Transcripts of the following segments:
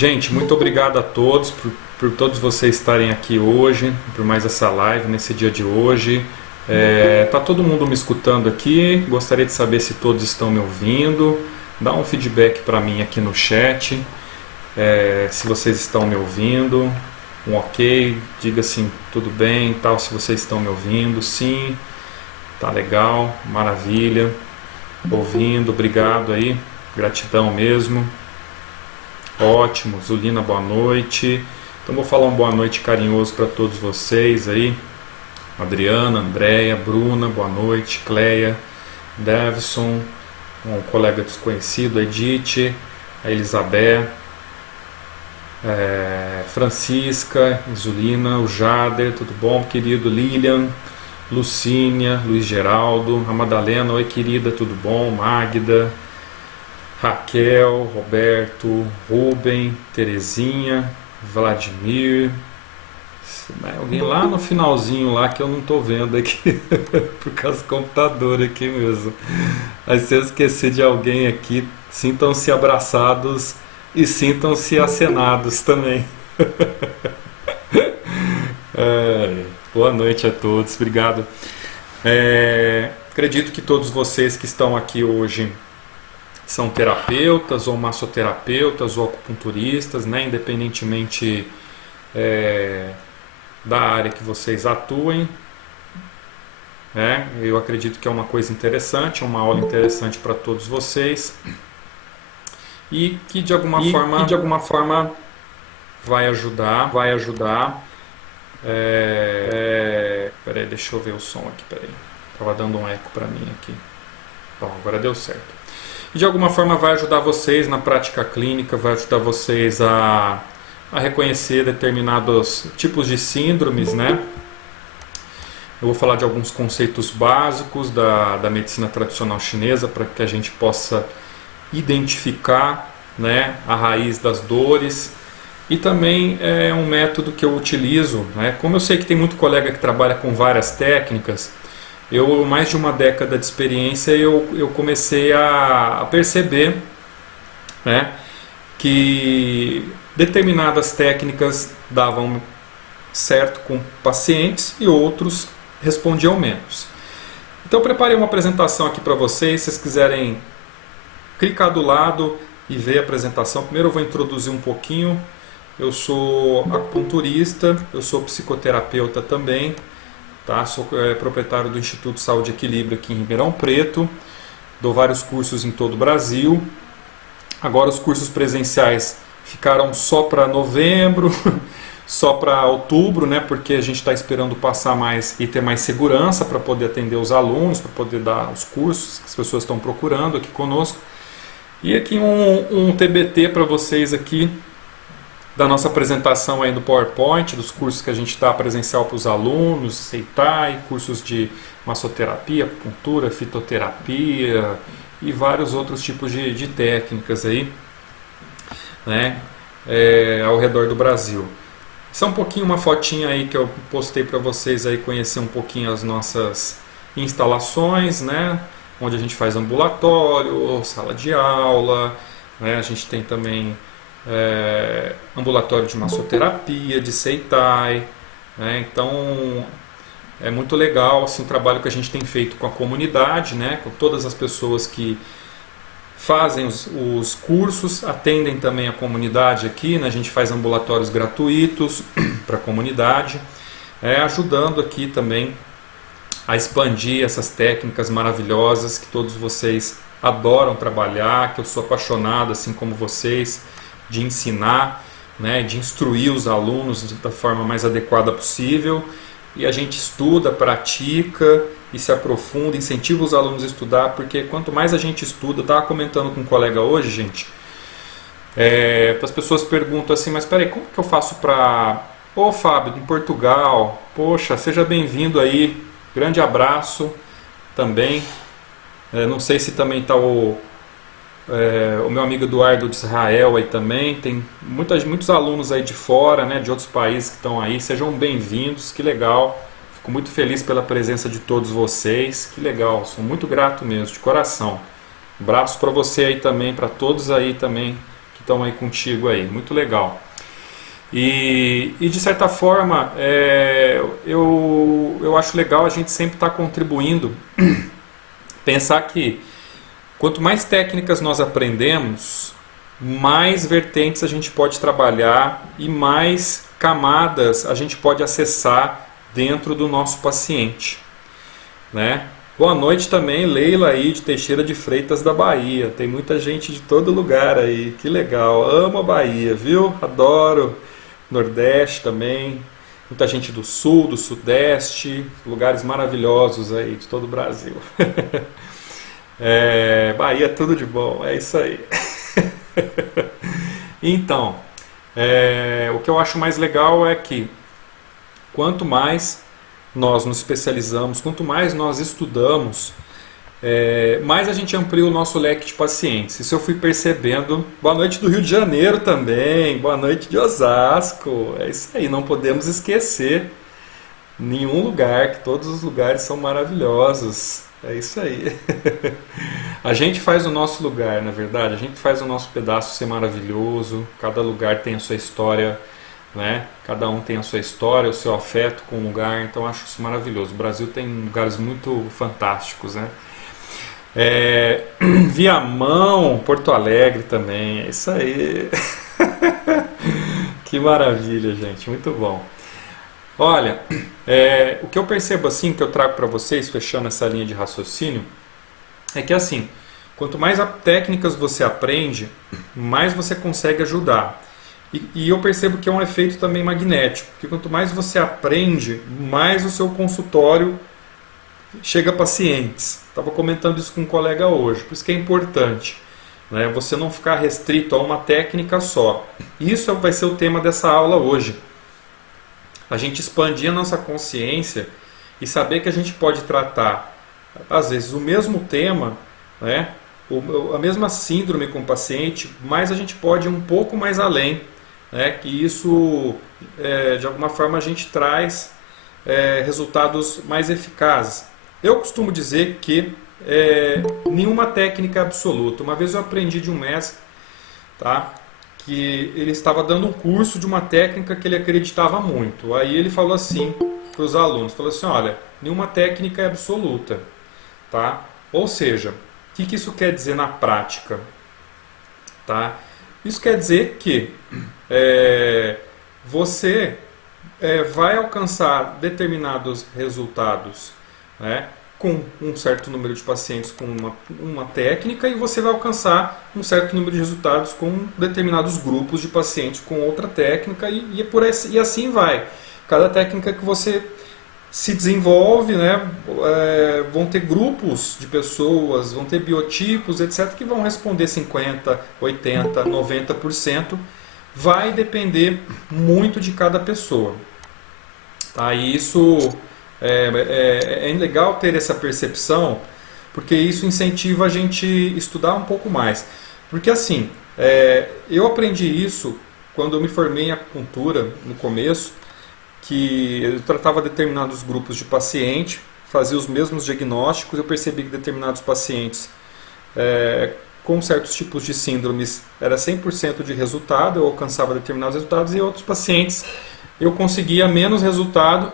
Gente, muito obrigado a todos por todos vocês estarem aqui hoje, por mais essa live nesse dia de hoje. Tá todo mundo me escutando aqui? Gostaria de saber se todos estão me ouvindo. Dá um feedback para mim aqui no chat, se vocês estão me ouvindo. Um ok, diga assim, tudo bem, tal, se vocês estão me ouvindo. Sim, tá legal, maravilha. Ouvindo, obrigado aí, gratidão mesmo. Ótimo, Zulina, boa noite. Então vou falar um boa noite carinhoso para todos vocês aí. Adriana, Andréia, Bruna, boa noite. Cleia, Davison, um colega desconhecido, a Edith, a Elizabeth, Francisca, Zulina, o Jader, tudo bom, querido? Lilian, Lucínia, Luiz Geraldo, a Madalena, oi querida, tudo bom? Magda, Raquel, Roberto, Rubem, Terezinha, Vladimir, alguém lá no finalzinho lá que eu não tô vendo aqui por causa do computador aqui mesmo. Mas se eu esquecer de alguém aqui, sintam-se abraçados e sintam-se acenados também. Boa noite a todos, obrigado. Acredito que todos vocês que estão aqui hoje são terapeutas ou massoterapeutas ou acupunturistas, né? Independentemente da área que vocês atuem, né? Eu acredito que é uma coisa interessante, uma aula interessante para todos vocês e que de alguma forma vai ajudar. Peraí, deixa eu ver o som aqui, peraí. Tava dando um eco para mim aqui. Bom, agora deu certo. E de alguma forma vai ajudar vocês na prática clínica, vai ajudar vocês a reconhecer determinados tipos de síndromes, né? Eu vou falar de alguns conceitos básicos da medicina tradicional chinesa para que a gente possa identificar, né, a raiz das dores. E também é um método que eu utilizo, né? Como eu sei que tem muito colega que trabalha com várias técnicas, mais de uma década de experiência, eu comecei a perceber, né, que determinadas técnicas davam certo com pacientes e outros respondiam menos. Então eu preparei uma apresentação aqui para vocês, se vocês quiserem clicar do lado e ver a apresentação. Primeiro eu vou introduzir um pouquinho. Eu sou acupunturista, eu sou psicoterapeuta também. Tá? Sou proprietário do Instituto Saúde e Equilíbrio aqui em Ribeirão Preto, dou vários cursos em todo o Brasil. Agora os cursos presenciais ficaram só para novembro, só para outubro, né? Porque a gente está esperando passar mais e ter mais segurança para poder atender os alunos, para poder dar os cursos que as pessoas estão procurando aqui conosco. E aqui um TBT para vocês aqui da nossa apresentação aí do PowerPoint, dos cursos que a gente dá presencial para os alunos, Seitai, cursos de massoterapia, acupuntura, fitoterapia e vários outros tipos de técnicas aí, né, ao redor do Brasil. Isso é um pouquinho uma fotinha aí que eu postei para vocês aí conhecer um pouquinho as nossas instalações, né, onde a gente faz ambulatório, sala de aula, né, a gente tem também ambulatório de massoterapia, de Seitai, né? Então é muito legal assim, o trabalho que a gente tem feito com a comunidade, né? Com todas as pessoas que fazem os cursos, atendem também a comunidade aqui, né? A gente faz ambulatórios gratuitos para a comunidade, ajudando aqui também a expandir essas técnicas maravilhosas que todos vocês adoram trabalhar, que eu sou apaixonado assim como vocês, de ensinar, né, de instruir os alunos da forma mais adequada possível. E a gente estuda, pratica e se aprofunda, incentiva os alunos a estudar, porque quanto mais a gente estuda, eu estava comentando com um colega hoje, gente, as pessoas perguntam assim, mas peraí, como que eu faço para... Ô Fábio, em Portugal, poxa, seja bem-vindo aí, grande abraço também. Não sei se também está o meu amigo Eduardo de Israel aí também, tem muitos alunos aí de fora, né, de outros países que estão aí, sejam bem-vindos, que legal, fico muito feliz pela presença de todos vocês, que legal, sou muito grato mesmo, de coração. Um abraço para você aí também, para todos aí também que estão aí contigo aí. Muito legal. E de certa forma, eu acho legal a gente sempre estar contribuindo, pensar que quanto mais técnicas nós aprendemos, mais vertentes a gente pode trabalhar e mais camadas a gente pode acessar dentro do nosso paciente, né? Boa noite também, Leila aí de Teixeira de Freitas da Bahia. Tem muita gente de todo lugar aí, que legal. Amo a Bahia, viu? Adoro. Nordeste também. Muita gente do Sul, do Sudeste, lugares maravilhosos aí de todo o Brasil. Bahia, tudo de bom, é isso aí. Então, o que eu acho mais legal é que quanto mais nós nos especializamos, quanto mais nós estudamos, mais a gente amplia o nosso leque de pacientes. Isso eu fui percebendo. Boa noite do Rio de Janeiro também, boa noite de Osasco. É isso aí, não podemos esquecer nenhum lugar, que todos os lugares são maravilhosos. É isso aí. A gente faz o nosso lugar, na verdade, a gente faz o nosso pedaço ser maravilhoso. Cada lugar tem a sua história, né? Cada um tem a sua história, o seu afeto com o lugar, então eu acho isso maravilhoso. O Brasil tem lugares muito fantásticos, né? Viamão, Porto Alegre também, é isso aí. Que maravilha, gente, muito bom. Olha, o que eu percebo assim, que eu trago para vocês, fechando essa linha de raciocínio, é que assim, quanto mais técnicas você aprende, mais você consegue ajudar. E eu percebo que é um efeito também magnético, porque quanto mais você aprende, mais o seu consultório chega a pacientes. Estava comentando isso com um colega hoje, por isso que é importante, né, você não ficar restrito a uma técnica só. Isso vai ser o tema dessa aula hoje. A gente expandir a nossa consciência e saber que a gente pode tratar, às vezes, o mesmo tema, né, a mesma síndrome com o paciente, mas a gente pode ir um pouco mais além, né, que isso, de alguma forma, a gente traz resultados mais eficazes. Eu costumo dizer que nenhuma técnica é absoluta. Uma vez eu aprendi de um mestre, tá, que ele estava dando um curso de uma técnica que ele acreditava muito. Aí ele falou assim para os alunos, falou assim, olha, nenhuma técnica é absoluta, tá? Ou seja, o que isso quer dizer na prática? Tá? Isso quer dizer que você vai alcançar determinados resultados, né, com um certo número de pacientes com uma técnica, e você vai alcançar um certo número de resultados com determinados grupos de pacientes com outra técnica, e assim vai. Cada técnica que você se desenvolve, né, vão ter grupos de pessoas, vão ter biotipos, etc., que vão responder 50%, 80%, 90%. Vai depender muito de cada pessoa. Tá? E isso é legal ter essa percepção, porque isso incentiva a gente estudar um pouco mais. Porque assim, eu aprendi isso quando eu me formei em acupuntura no começo, que eu tratava determinados grupos de paciente, fazia os mesmos diagnósticos, eu percebi que determinados pacientes com certos tipos de síndromes era 100% de resultado, eu alcançava determinados resultados, e outros pacientes eu conseguia menos resultado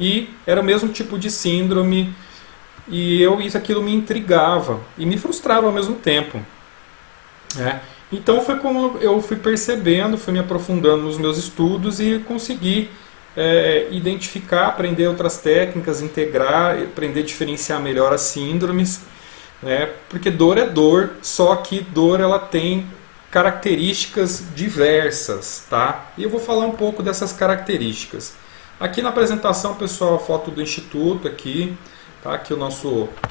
e era o mesmo tipo de síndrome, e aquilo me intrigava e me frustrava ao mesmo tempo. Então foi como eu fui percebendo, fui me aprofundando nos meus estudos e consegui identificar, aprender outras técnicas, integrar, aprender a diferenciar melhor as síndromes, né? Porque dor é dor, só que dor ela tem características diversas, tá? E eu vou falar um pouco dessas características. Aqui na apresentação, pessoal, a foto do Instituto aqui, tá? Aqui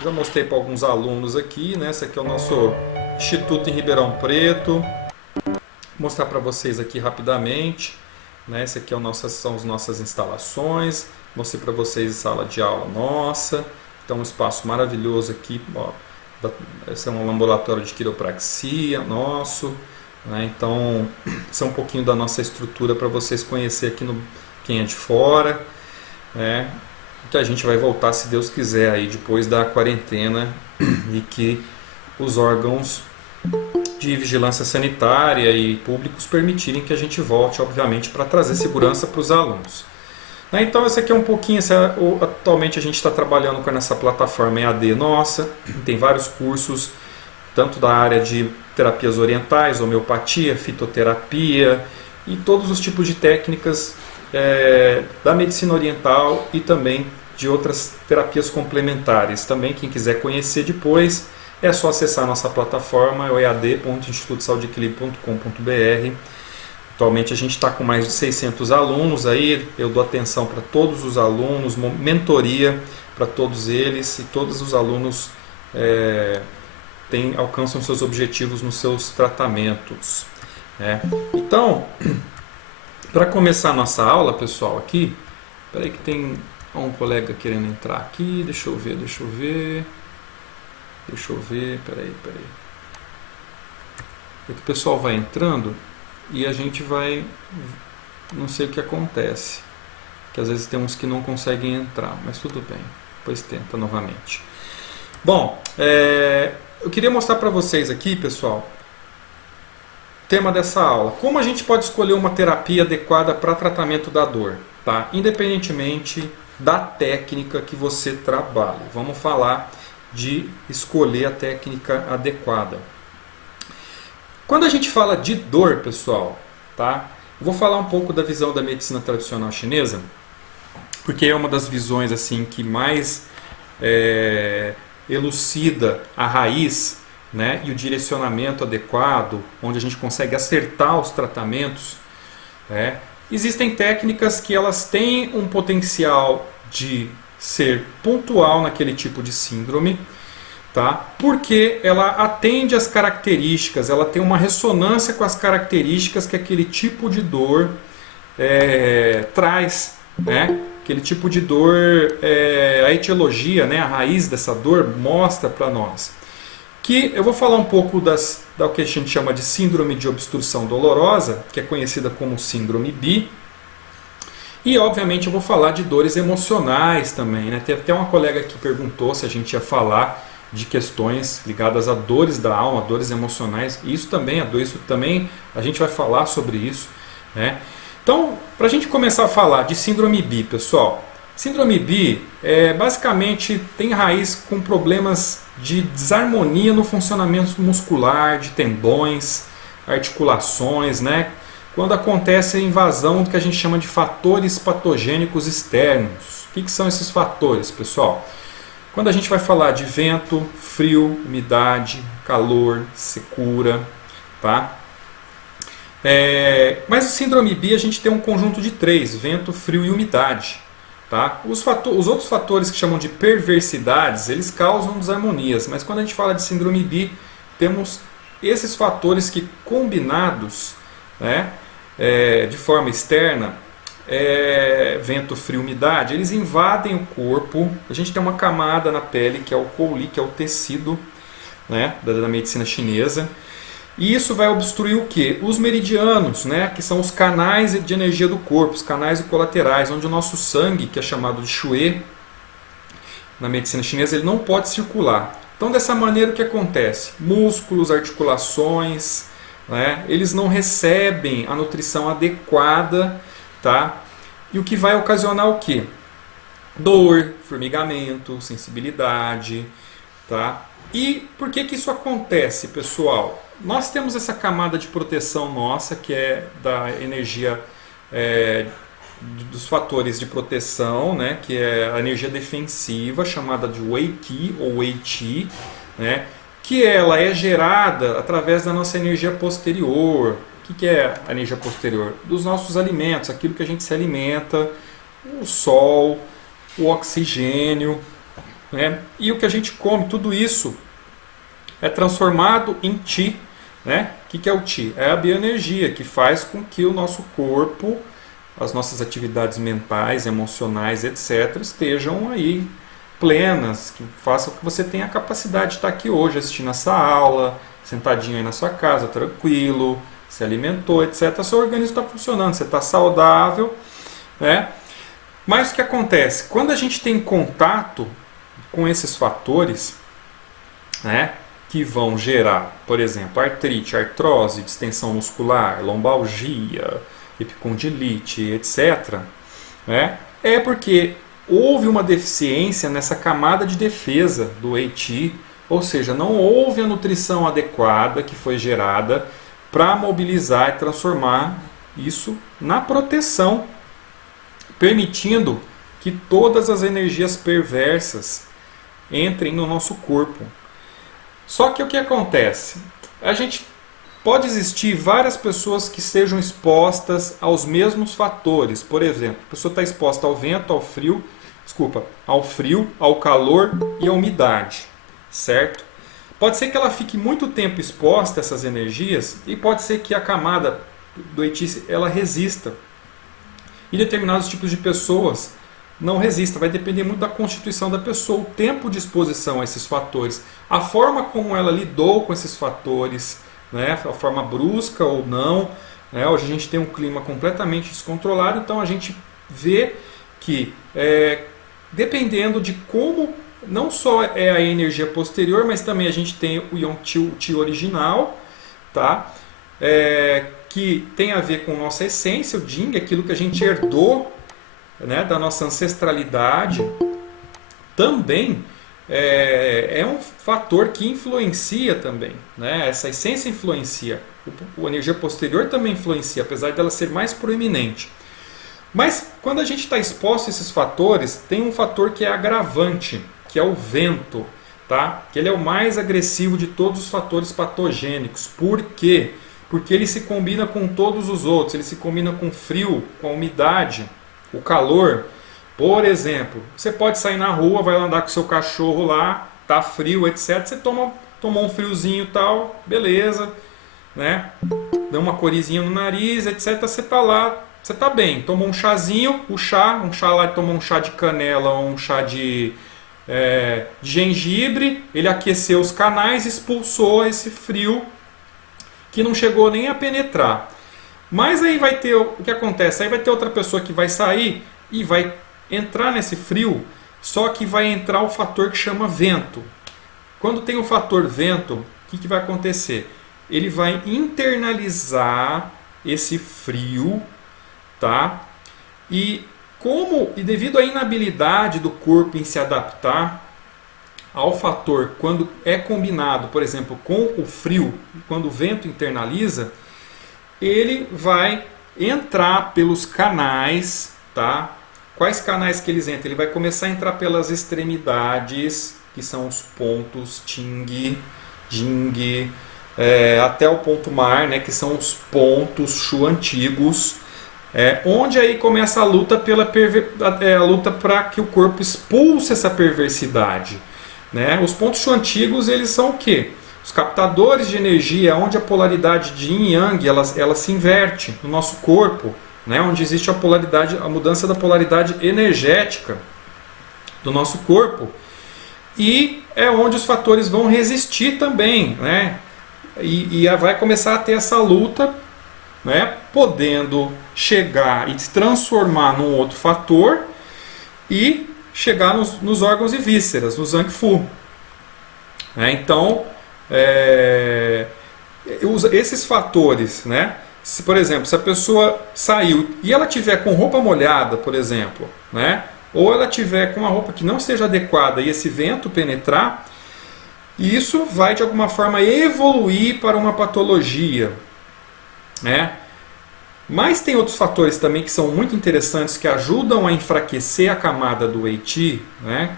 já mostrei para alguns alunos aqui, né? Esse aqui é o nosso Instituto em Ribeirão Preto. Vou mostrar para vocês aqui rapidamente, né? Esse aqui são as nossas instalações. Mostrei para vocês a sala de aula nossa. Então, um espaço maravilhoso aqui, ó. Esse é um laboratório de quiropraxia nosso, né? Então, esse é um pouquinho da nossa estrutura para vocês conhecerem aqui quem é de fora, né? Que a gente vai voltar, se Deus quiser, aí depois da quarentena, e que os órgãos de vigilância sanitária e públicos permitirem que a gente volte, obviamente, para trazer segurança para os alunos. Então, esse aqui é um pouquinho. Atualmente a gente está trabalhando com essa plataforma EAD nossa, tem vários cursos, tanto da área de terapias orientais, homeopatia, fitoterapia e todos os tipos de técnicas da medicina oriental e também de outras terapias complementares. Também, quem quiser conhecer depois, é só acessar a nossa plataforma, é o ead.institutosaudeequilibrio.com.br. Atualmente a gente está com mais de 600 alunos aí, eu dou atenção para todos os alunos, mentoria para todos eles, e todos os alunos alcançam seus objetivos nos seus tratamentos. Então, para começar a nossa aula, pessoal, aqui, espera aí que tem um colega querendo entrar aqui, deixa eu ver, peraí. É que o pessoal vai entrando e a gente vai, não sei o que acontece, que às vezes tem uns que não conseguem entrar, mas tudo bem, depois tenta novamente. Bom, eu queria mostrar para vocês aqui, pessoal, o tema dessa aula, como a gente pode escolher uma terapia adequada para tratamento da dor, tá? Independentemente da técnica que você trabalha. Vamos falar de escolher a técnica adequada. Quando a gente fala de dor, pessoal, tá? Eu vou falar um pouco da visão da medicina tradicional chinesa, porque é uma das visões assim que mais elucida a raiz, né, e o direcionamento adequado, onde a gente consegue acertar os tratamentos. Existem técnicas que elas têm um potencial de ser pontual naquele tipo de síndrome, tá? Porque ela atende às características, ela tem uma ressonância com as características que aquele tipo de dor traz, né? Aquele tipo de dor, a etiologia, né? A raiz dessa dor mostra para nós. Que eu vou falar um pouco da que a gente chama de síndrome de obstrução dolorosa, que é conhecida como síndrome BI. E obviamente eu vou falar de dores emocionais também, né? Teve até uma colega que perguntou se a gente ia falar de questões ligadas a dores da alma, dores emocionais. Isso também a gente vai falar sobre isso, né? Então, para a gente começar a falar de síndrome BI, pessoal, síndrome BI basicamente tem raiz com problemas de desarmonia no funcionamento muscular, de tendões, articulações, né? Quando acontece a invasão do que a gente chama de fatores patogênicos externos. O que são esses fatores, pessoal? Quando a gente vai falar de vento, frio, umidade, calor, secura, tá? Mas o síndrome BI a gente tem um conjunto de 3, vento, frio e umidade. Tá? Os outros fatores que chamam de perversidades, eles causam desarmonias, mas quando a gente fala de síndrome BI, temos esses fatores que combinados, né, de forma externa, vento, frio, umidade, eles invadem o corpo. A gente tem uma camada na pele que é o Couli, que é o tecido, né, da medicina chinesa. E isso vai obstruir o quê? Os meridianos, né, que são os canais de energia do corpo, os canais colaterais, onde o nosso sangue, que é chamado de Xue, na medicina chinesa, ele não pode circular. Então, dessa maneira, o que acontece? Músculos, articulações, né, eles não recebem a nutrição adequada, tá? E o que vai ocasionar o quê? Dor, formigamento, sensibilidade, tá? E por que isso acontece, pessoal? Nós temos essa camada de proteção nossa, que é da energia, dos fatores de proteção, né, que é a energia defensiva, chamada de Wei Qi ou Wei Qi, né, que ela é gerada através da nossa energia posterior. O que é a energia posterior? Dos nossos alimentos, aquilo que a gente se alimenta, o sol, o oxigênio, né, e o que a gente come, tudo isso é transformado em Qi. Né? O que é o Qi? É a bioenergia que faz com que o nosso corpo, as nossas atividades mentais, emocionais, etc., estejam aí plenas, que façam que você tenha a capacidade de estar aqui hoje assistindo essa aula, sentadinho aí na sua casa, tranquilo, se alimentou, etc. Seu organismo está funcionando, você está saudável, né? Mas o que acontece? Quando a gente tem contato com esses fatores, né, que vão gerar, por exemplo, artrite, artrose, distensão muscular, lombalgia, epicondilite, etc., né? É porque houve uma deficiência nessa camada de defesa do AT, ou seja, não houve a nutrição adequada que foi gerada para mobilizar e transformar isso na proteção, permitindo que todas as energias perversas entrem no nosso corpo. Só que o que acontece? A gente pode existir várias pessoas que sejam expostas aos mesmos fatores. Por exemplo, a pessoa está exposta ao vento, ao frio, ao calor e à umidade, certo? Pode ser que ela fique muito tempo exposta a essas energias e pode ser que a camada do AT ela resista. E determinados tipos de pessoas não resista, vai depender muito da constituição da pessoa, o tempo de exposição a esses fatores, a forma como ela lidou com esses fatores, né, a forma brusca ou não. Né? Hoje a gente tem um clima completamente descontrolado, então a gente vê que dependendo de como, não só é a energia posterior, mas também a gente tem o Yong-Ti original, tá? Que tem a ver com nossa essência, o Jing, aquilo que a gente herdou, né, da nossa ancestralidade, também é um fator que influencia também. Né? Essa essência influencia. A energia posterior também influencia, apesar dela ser mais proeminente. Mas quando a gente está exposto a esses fatores, tem um fator que é agravante, que é o vento. Tá? Que ele é o mais agressivo de todos os fatores patogênicos. Por quê? Porque ele se combina com todos os outros. Ele se combina com o frio, com a umidade, o calor. Por exemplo, você pode sair na rua, vai andar com seu cachorro lá, tá frio, etc. Você tomou um friozinho e tal, beleza, né? Deu uma corizinha no nariz, etc. Você tá lá, você tá bem. Tomou um chazinho, um chá lá, tomou um chá de canela ou um chá de gengibre, ele aqueceu os canais, expulsou esse frio que não chegou nem a penetrar. Mas aí vai ter, o que acontece? Aí vai ter outra pessoa que vai sair e vai entrar nesse frio, só que vai entrar o fator que chama vento. Quando tem o fator vento, o que vai acontecer? Ele vai internalizar esse frio, tá? E devido à inabilidade do corpo em se adaptar ao fator, quando é combinado, por exemplo, com o frio, quando o vento internaliza, ele vai entrar pelos canais, tá? Quais canais que eles entram? Ele vai começar a entrar pelas extremidades, que são os pontos Ting, Jing, até o ponto Mar, né, que são os pontos Shu antigos, onde aí começa a luta a luta para que o corpo expulse essa perversidade. Né? Os pontos Shu antigos, eles são o quê? Os captadores de energia, onde a polaridade de Yin e Yang ela se inverte no nosso corpo, né? Onde existe a mudança da polaridade energética do nosso corpo, e é onde os fatores vão resistir também, né? E vai começar a ter essa luta, né? Podendo chegar e se transformar num outro fator e chegar nos órgãos e vísceras, no Zhang Fu. Então, esses fatores, né? Se, por exemplo, se a pessoa saiu e ela tiver com roupa molhada, por exemplo, né? Ou ela tiver com uma roupa que não seja adequada e esse vento penetrar, isso vai de alguma forma evoluir para uma patologia, né? Mas tem outros fatores também que são muito interessantes, que ajudam a enfraquecer a camada do AT, né?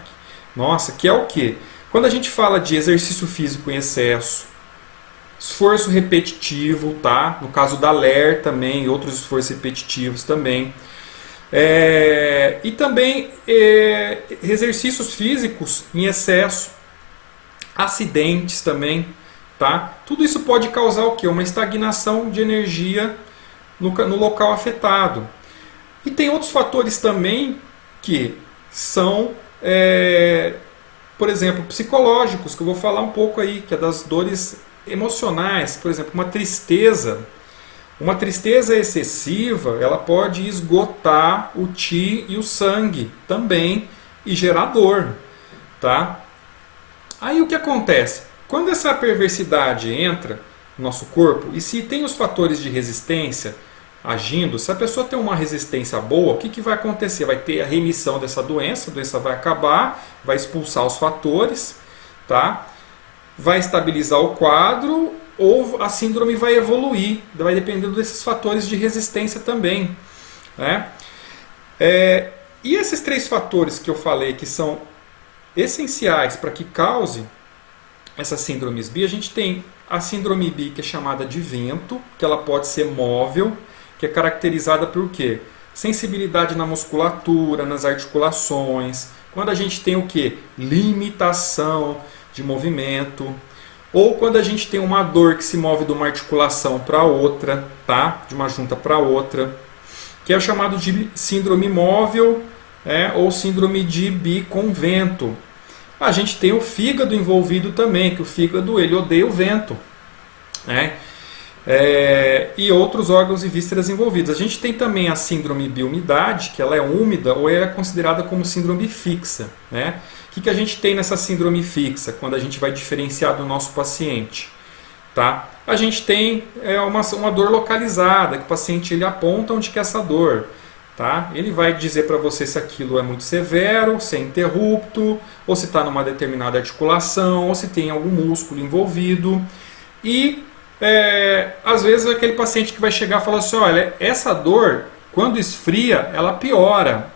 Nossa, que é o quê? Quando a gente fala de exercício físico em excesso, esforço repetitivo, tá? No caso da LER também, outros esforços repetitivos também. E também exercícios físicos em excesso, acidentes também, tá? Tudo isso pode causar o quê? Uma estagnação de energia no local afetado. E tem outros fatores também que são, por exemplo, psicológicos, que eu vou falar um pouco aí, que é das dores emocionais. Por exemplo, uma tristeza excessiva, ela pode esgotar o Qi e o sangue também e gerar dor, tá? Aí o que acontece? Quando essa perversidade entra no nosso corpo, e se tem os fatores de resistência agindo, se a pessoa tem uma resistência boa, o que vai acontecer? Vai ter a remissão dessa doença, a doença vai acabar, vai expulsar os fatores, tá? Vai estabilizar o quadro, ou a síndrome vai evoluir, vai dependendo desses fatores de resistência também, né? E esses 3 fatores que eu falei que são essenciais para que cause essas síndromes bi, a gente tem a síndrome bi, que é chamada de vento, que ela pode ser móvel, que é caracterizada por quê? Sensibilidade na musculatura, nas articulações. Quando a gente tem o quê? Limitação de movimento. Ou quando a gente tem uma dor que se move de uma articulação para outra, tá? De uma junta para outra, que é o chamado de síndrome móvel, ou síndrome de bi com vento. A gente tem o fígado envolvido também, que o fígado ele odeia o vento, né? E outros órgãos e vísceras envolvidos. A gente tem também a síndrome biumidade, que ela é úmida ou é considerada como síndrome fixa, né? O que a gente tem nessa síndrome fixa, quando a gente vai diferenciar do nosso paciente? Tá? A gente tem uma dor localizada, que o paciente ele aponta onde que é essa dor. Tá? Ele vai dizer para você se aquilo é muito severo, se é interrupto, ou se está numa determinada articulação, ou se tem algum músculo envolvido. E às vezes é aquele paciente que vai chegar e falar assim, olha, essa dor, quando esfria, ela piora.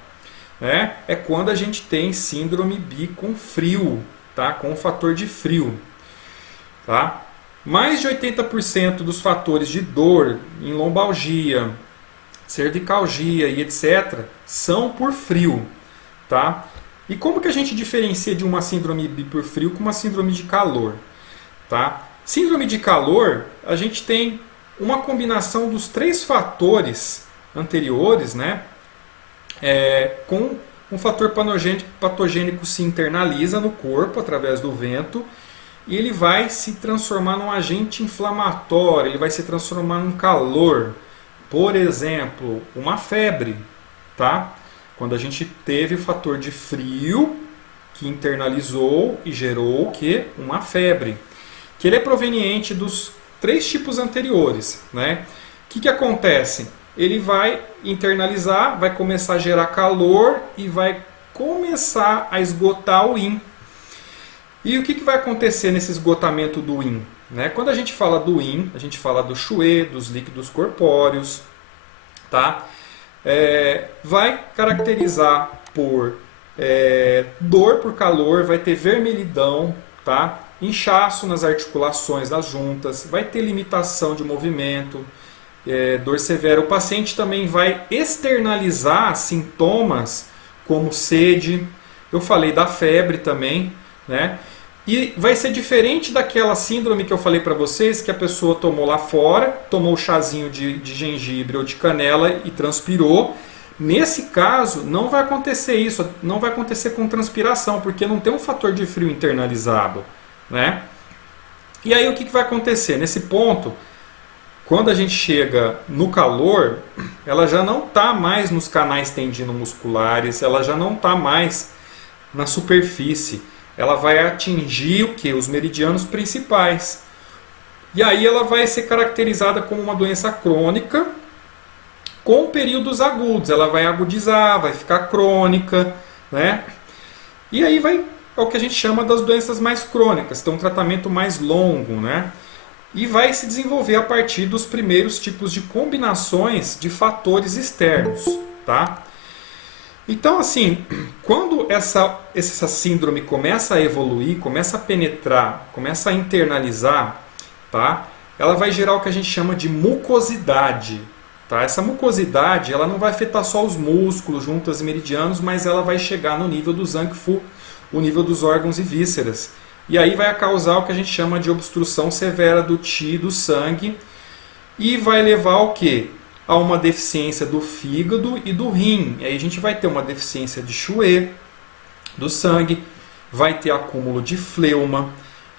Né? É quando a gente tem síndrome bi com frio, tá? Com o fator de frio. Tá? Mais de 80% dos fatores de dor em lombalgia, cervicalgia e etc. são por frio. Tá? E como que a gente diferencia de uma síndrome bi por frio com uma síndrome de calor? Tá? Síndrome de calor, a gente tem uma combinação dos 3 fatores anteriores, né? Com um fator patogênico se internaliza no corpo através do vento e ele vai se transformar num agente inflamatório, ele vai se transformar num calor. Por exemplo, uma febre, tá? Quando a gente teve o fator de frio que internalizou e gerou o quê? Uma febre. Que ele é proveniente dos 3 tipos anteriores, né? O que acontece? Ele vai internalizar, vai começar a gerar calor e vai começar a esgotar o yin. E o que vai acontecer nesse esgotamento do yin? Né? Quando a gente fala do yin, a gente fala do shui, dos líquidos corpóreos, tá? Vai caracterizar por dor por calor, vai ter vermelhidão, tá? Inchaço nas articulações das juntas, vai ter limitação de movimento, dor severa. O paciente também vai externalizar sintomas como sede, eu falei da febre também, né? E vai ser diferente daquela síndrome que eu falei para vocês, que a pessoa tomou lá fora, tomou o chazinho de gengibre ou de canela e transpirou. Nesse caso, não vai acontecer isso, não vai acontecer com transpiração, porque não tem um fator de frio internalizado, né? E aí o que vai acontecer? Nesse ponto, quando a gente chega no calor, ela já não está mais nos canais tendinomusculares, ela já não está mais na superfície. Ela vai atingir o que? Os meridianos principais. E aí ela vai ser caracterizada como uma doença crônica com períodos agudos. Ela vai agudizar, vai ficar crônica, né? E aí é o que a gente chama das doenças mais crônicas, tem um tratamento mais longo, né? E vai se desenvolver a partir dos primeiros tipos de combinações de fatores externos, tá? Então, assim, quando essa síndrome começa a evoluir, começa a penetrar, começa a internalizar, tá? Ela vai gerar o que a gente chama de mucosidade, tá? Essa mucosidade, ela não vai afetar só os músculos, juntas e meridianos, mas ela vai chegar no nível do Zangfu, o nível dos órgãos e vísceras. E aí vai causar o que a gente chama de obstrução severa do Qi, do sangue, e vai levar ao quê? A uma deficiência do fígado e do rim. E aí a gente vai ter uma deficiência de Shui, do sangue, vai ter acúmulo de fleuma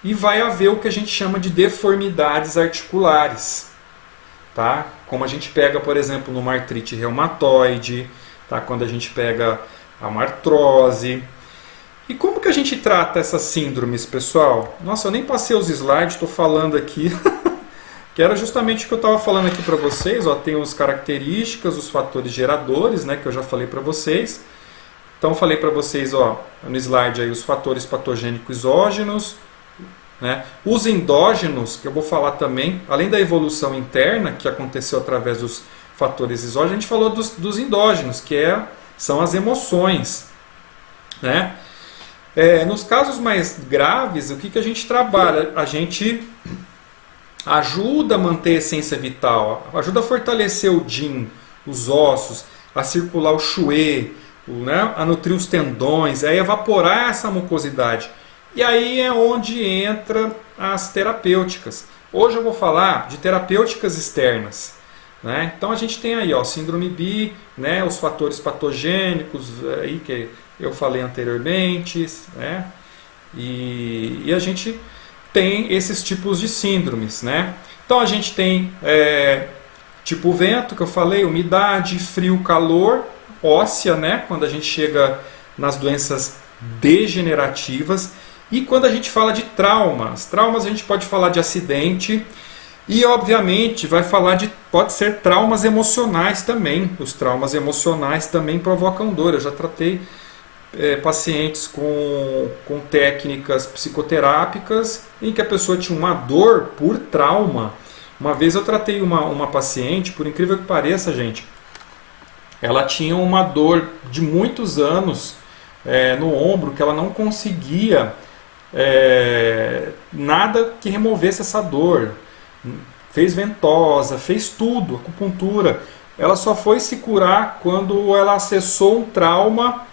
e vai haver o que a gente chama de deformidades articulares. Tá? Como a gente pega, por exemplo, numa artrite reumatoide, tá? Quando a gente pega uma artrose. E como que a gente trata essas síndromes, pessoal? Nossa, eu nem passei os slides, estou falando aqui. Que era justamente o que eu estava falando aqui para vocês. Ó, tem as características, os fatores geradores, né, que eu já falei para vocês. Então, eu falei para vocês, ó, no slide aí, os fatores patogênicos exógenos, né? Os endógenos, que eu vou falar também, além da evolução interna, que aconteceu através dos fatores exógenos, a gente falou dos endógenos, são as emoções, né? Nos casos mais graves, o que a gente trabalha? A gente ajuda a manter a essência vital, ajuda a fortalecer o Jin, os ossos, a circular o Shui, né? A nutrir os tendões, a evaporar essa mucosidade. E aí é onde entra as terapêuticas. Hoje eu vou falar de terapêuticas externas, né? Então a gente tem aí, ó, síndrome B, né? Os fatores patogênicos aí que eu falei anteriormente, né? E a gente tem esses tipos de síndromes, né? Então a gente tem tipo vento, que eu falei, umidade, frio, calor, óssea, né? Quando a gente chega nas doenças degenerativas. E quando a gente fala de traumas a gente pode falar de acidente e obviamente pode ser traumas emocionais também. Os traumas emocionais também provocam dor. Eu já tratei pacientes com técnicas psicoterápicas em que a pessoa tinha uma dor por trauma. Uma vez eu tratei uma paciente, por incrível que pareça, gente, ela tinha uma dor de muitos anos no ombro, que ela não conseguia nada que removesse essa dor. Fez ventosa, fez tudo, acupuntura. Ela só foi se curar quando ela acessou um trauma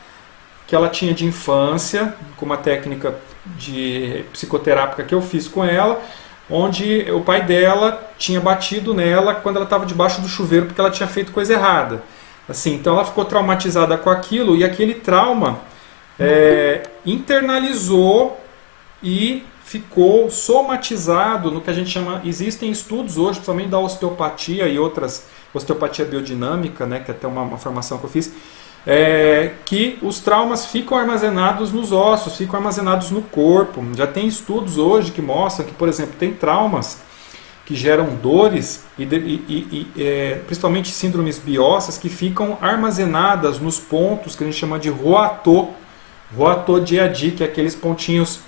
que ela tinha de infância, com uma técnica de psicoterápica que eu fiz com ela, onde o pai dela tinha batido nela quando ela estava debaixo do chuveiro porque ela tinha feito coisa errada. Assim, então ela ficou traumatizada com aquilo e aquele trauma internalizou e ficou somatizado no que a gente chama... Existem estudos hoje, principalmente da osteopatia e outras, osteopatia biodinâmica, né, que é até uma formação que eu fiz, que os traumas ficam armazenados nos ossos, ficam armazenados no corpo. Já tem estudos hoje que mostram que, por exemplo, tem traumas que geram dores, principalmente síndromes bióssas, que ficam armazenadas nos pontos que a gente chama de Roatô Diadi, que é aqueles pontinhos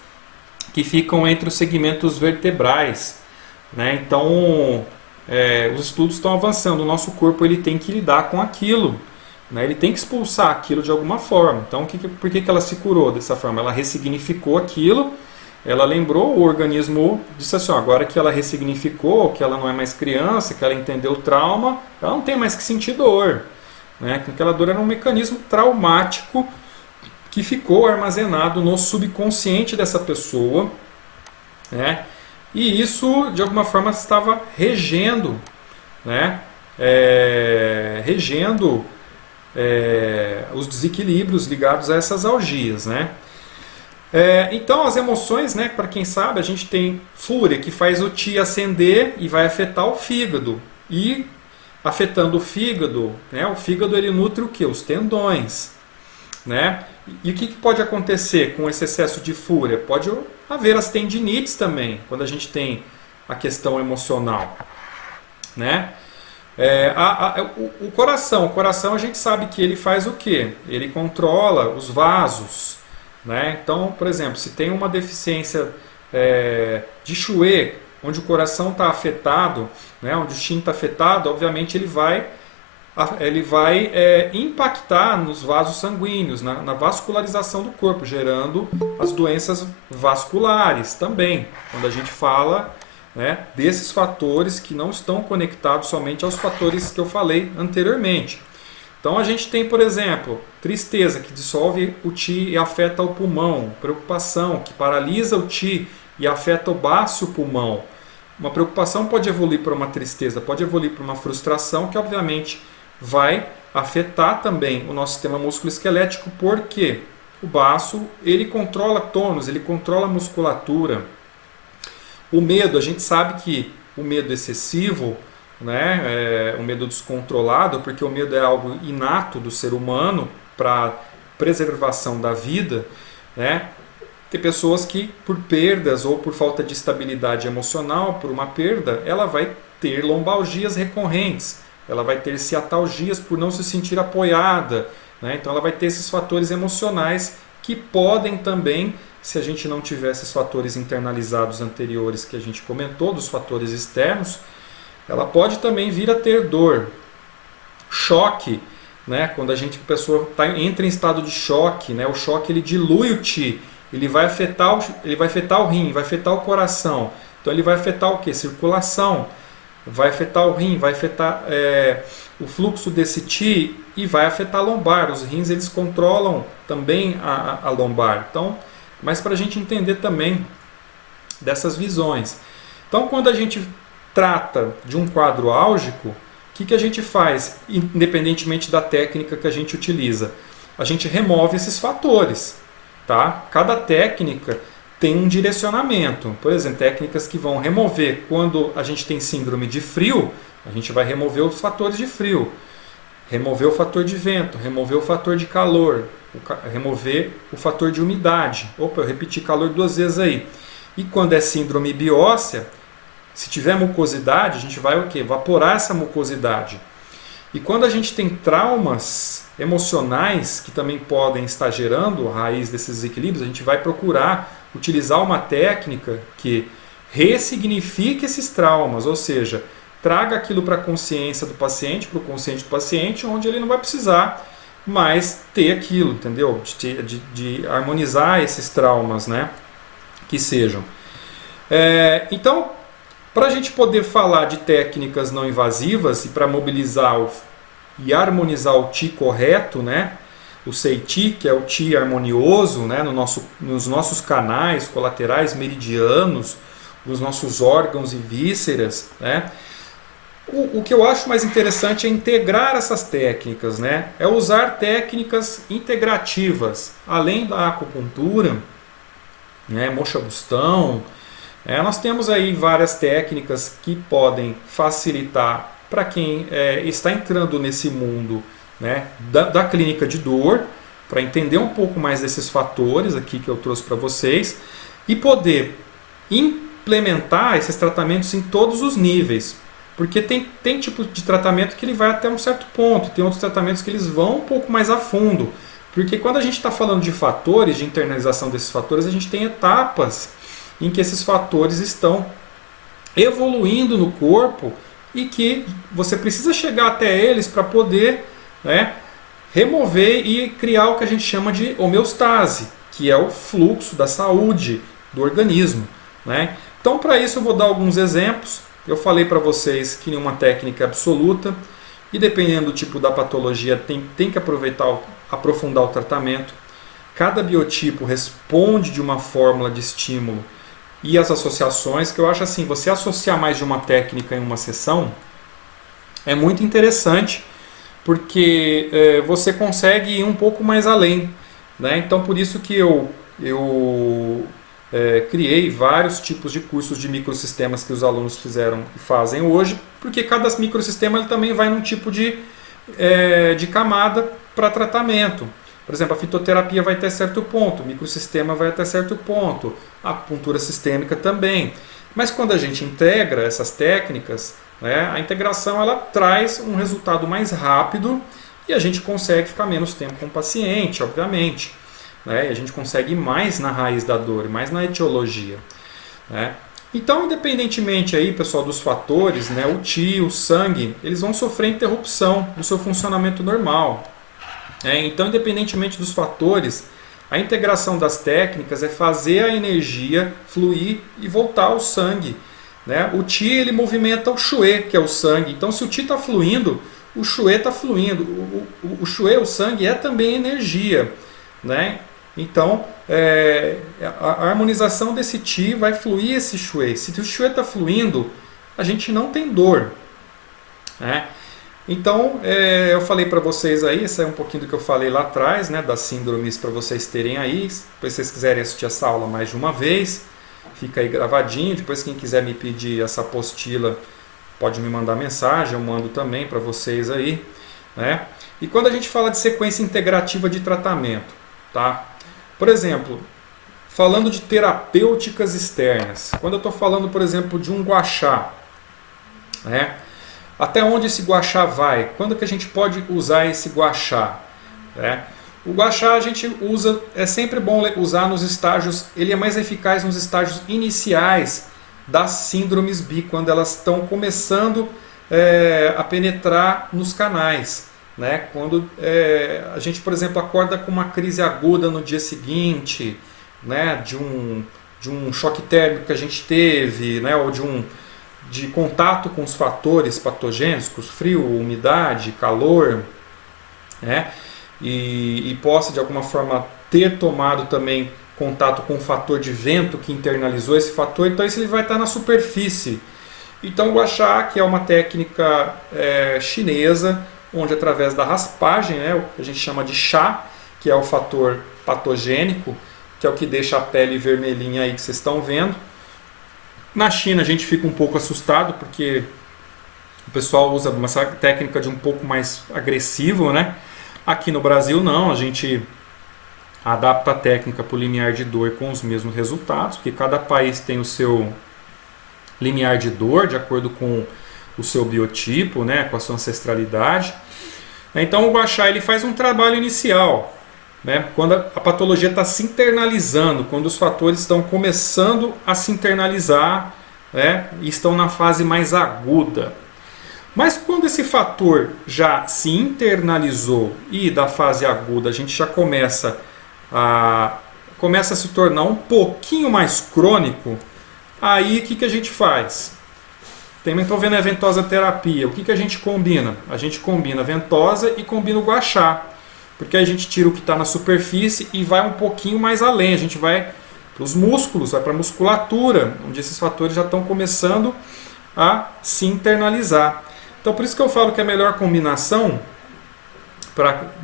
que ficam entre os segmentos vertebrais, né? Então, os estudos estão avançando. O nosso corpo ele tem que lidar com aquilo, né? Ele tem que expulsar aquilo de alguma forma. Então, por que ela se curou dessa forma? Ela ressignificou aquilo, ela lembrou, o organismo disse assim, ó, agora que ela ressignificou, que ela não é mais criança, que ela entendeu o trauma, ela não tem mais que sentir dor, né? Aquela dor era um mecanismo traumático que ficou armazenado no subconsciente dessa pessoa, né? E isso, de alguma forma, estava regendo, né? Os desequilíbrios ligados a essas algias, né? Então, as emoções, né, para quem sabe, a gente tem fúria, que faz o Qi ascender e vai afetar o fígado. E, afetando o fígado, né, o fígado ele nutre o quê? Os tendões, né? E o que pode acontecer com esse excesso de fúria? Pode haver as tendinites também, quando a gente tem a questão emocional, né? O coração a gente sabe que ele faz o quê? Ele controla os vasos, né? Então, por exemplo, se tem uma deficiência de Shui, onde o coração está afetado, né? Onde o Qin está afetado, obviamente ele vai impactar nos vasos sanguíneos, na vascularização do corpo, gerando as doenças vasculares também, quando a gente fala, né, desses fatores que não estão conectados somente aos fatores que eu falei anteriormente. Então a gente tem, por exemplo, tristeza, que dissolve o Qi e afeta o pulmão, preocupação, que paralisa o Qi e afeta o baço e o pulmão. Uma preocupação pode evoluir para uma tristeza, pode evoluir para uma frustração, que obviamente vai afetar também o nosso sistema músculo-esquelético, porque o baço ele controla tônus, ele controla a musculatura. O medo, a gente sabe que o medo excessivo, né, o medo descontrolado, porque o medo é algo inato do ser humano para preservação da vida, né? Tem pessoas que, por perdas ou por falta de estabilidade emocional, por uma perda, ela vai ter lombalgias recorrentes, ela vai ter ciatalgias por não se sentir apoiada, né? Então ela vai ter esses fatores emocionais que podem também, se a gente não tiver esses fatores internalizados anteriores que a gente comentou, dos fatores externos, ela pode também vir a ter dor, choque, né? Quando a pessoa entra em estado de choque, né? O choque ele dilui o Qi, ele vai afetar o rim, vai afetar o coração. Então ele vai afetar o que? Circulação, vai afetar o rim, vai afetar o fluxo desse Qi e vai afetar a lombar. Os rins eles controlam também a lombar. Então, mas para a gente entender também dessas visões. Então, quando a gente trata de um quadro álgico, o que a gente faz, independentemente da técnica que a gente utiliza? A gente remove esses fatores. Tá? Cada técnica tem um direcionamento. Por exemplo, técnicas que vão remover quando a gente tem síndrome de frio, a gente vai remover os fatores de frio, remover o fator de vento, remover o fator de calor, remover o fator de umidade. Opa, eu repeti calor 2 vezes aí. E quando é síndrome bióssea, se tiver mucosidade, a gente vai o quê? Evaporar essa mucosidade. E quando a gente tem traumas emocionais que também podem estar gerando a raiz desses desequilíbrios, a gente vai procurar utilizar uma técnica que ressignifique esses traumas, ou seja, traga aquilo para a consciência do paciente, para o consciente do paciente, onde ele não vai precisar mais ter aquilo, entendeu? De harmonizar esses traumas, né? Que sejam. Então, para a gente poder falar de técnicas não invasivas e para mobilizar e harmonizar o Qi correto, né? O Sei-Qi, que é o Qi harmonioso, né? Nos nossos canais colaterais meridianos, nos nossos órgãos e vísceras, né? O que eu acho mais interessante é integrar essas técnicas, né? É usar técnicas integrativas, além da acupuntura, né? Mocha-bustão. Nós temos aí várias técnicas que podem facilitar para quem está entrando nesse mundo, né, da clínica de dor, para entender um pouco mais desses fatores aqui que eu trouxe para vocês e poder implementar esses tratamentos em todos os níveis. Porque tem tipo de tratamento que ele vai até um certo ponto, tem outros tratamentos que eles vão um pouco mais a fundo. Porque quando a gente está falando de fatores, de internalização desses fatores, a gente tem etapas em que esses fatores estão evoluindo no corpo e que você precisa chegar até eles para poder, né, remover e criar o que a gente chama de homeostase, que é o fluxo da saúde do organismo, né? Então, para isso, eu vou dar alguns exemplos. Eu falei para vocês que nenhuma técnica é absoluta e, dependendo do tipo da patologia, tem que aprofundar o tratamento. Cada biotipo responde de uma fórmula de estímulo e as associações, que eu acho assim, você associar mais de uma técnica em uma sessão é muito interessante, porque você consegue ir um pouco mais além, né? Então, por isso que eu criei vários tipos de cursos de microsistemas que os alunos fizeram e fazem hoje, porque cada microsistema ele também vai num tipo de camada para tratamento. Por exemplo, a fitoterapia vai até certo ponto, o microsistema vai até certo ponto, a acupuntura sistêmica também. Mas quando a gente integra essas técnicas, né, a integração ela traz um resultado mais rápido e a gente consegue ficar menos tempo com o paciente, obviamente. Né, e a gente consegue ir mais na raiz da dor, mais na etiologia. Né. Então, independentemente aí, pessoal, dos fatores, né, o Qi, o sangue, eles vão sofrer interrupção no seu funcionamento normal. Então, independentemente dos fatores, a integração das técnicas é fazer a energia fluir e voltar ao sangue. Né? O Qi ele movimenta o Xue, que é o sangue. Então, se o Qi está fluindo, o Xue está fluindo. O Xue, o sangue, é também energia. Né? Então, a harmonização desse Qi vai fluir esse Xue. Se o Xue está fluindo, a gente não tem dor. Né? Então, eu falei para vocês aí, esse é um pouquinho do que eu falei lá atrás, né, das síndromes para vocês terem aí. Se vocês quiserem assistir essa aula mais de uma vez, fica aí gravadinho. Depois, quem quiser me pedir essa apostila, pode me mandar mensagem, eu mando também para vocês aí. Né? E quando a gente fala de sequência integrativa de tratamento, tá? Por exemplo, falando de terapêuticas externas, quando eu estou falando, por exemplo, de um gua sha, né? Até onde esse gua sha vai? Quando que a gente pode usar esse gua sha? Né? O gua sha a gente usa, é sempre bom usar nos estágios, ele é mais eficaz nos estágios iniciais das síndromes bi, quando elas estão começando a penetrar nos canais. Né? Quando a gente, por exemplo, acorda com uma crise aguda no dia seguinte, né? De um choque térmico que a gente teve, né? Ou de contato com os fatores patogênicos, frio, umidade, calor, né? E possa de alguma forma ter tomado também contato com o fator de vento que internalizou esse fator, então isso ele vai estar na superfície. Então o gua sha, que é uma técnica chinesa, onde através da raspagem, né, o que a gente chama de chá, que é o fator patogênico, que é o que deixa a pele vermelhinha aí que vocês estão vendo. Na China a gente fica um pouco assustado, porque o pessoal usa uma técnica de um pouco mais agressivo, né? Aqui no Brasil não, a gente adapta a técnica para o limiar de dor com os mesmos resultados, porque cada país tem o seu limiar de dor de acordo com o seu biotipo, né, com a sua ancestralidade. Então o gua sha ele faz um trabalho inicial, né, quando a patologia está se internalizando, quando os fatores estão começando a se internalizar, né, e estão na fase mais aguda. Mas quando esse fator já se internalizou e da fase aguda a gente já começa a se tornar um pouquinho mais crônico, aí o que a gente faz? Também estou vendo a ventosa terapia. O que a gente combina? A gente combina a ventosa e combina o gua sha. Porque a gente tira o que está na superfície e vai um pouquinho mais além. A gente vai para os músculos, vai para a musculatura, onde esses fatores já estão começando a se internalizar. Então por isso que eu falo que a melhor combinação,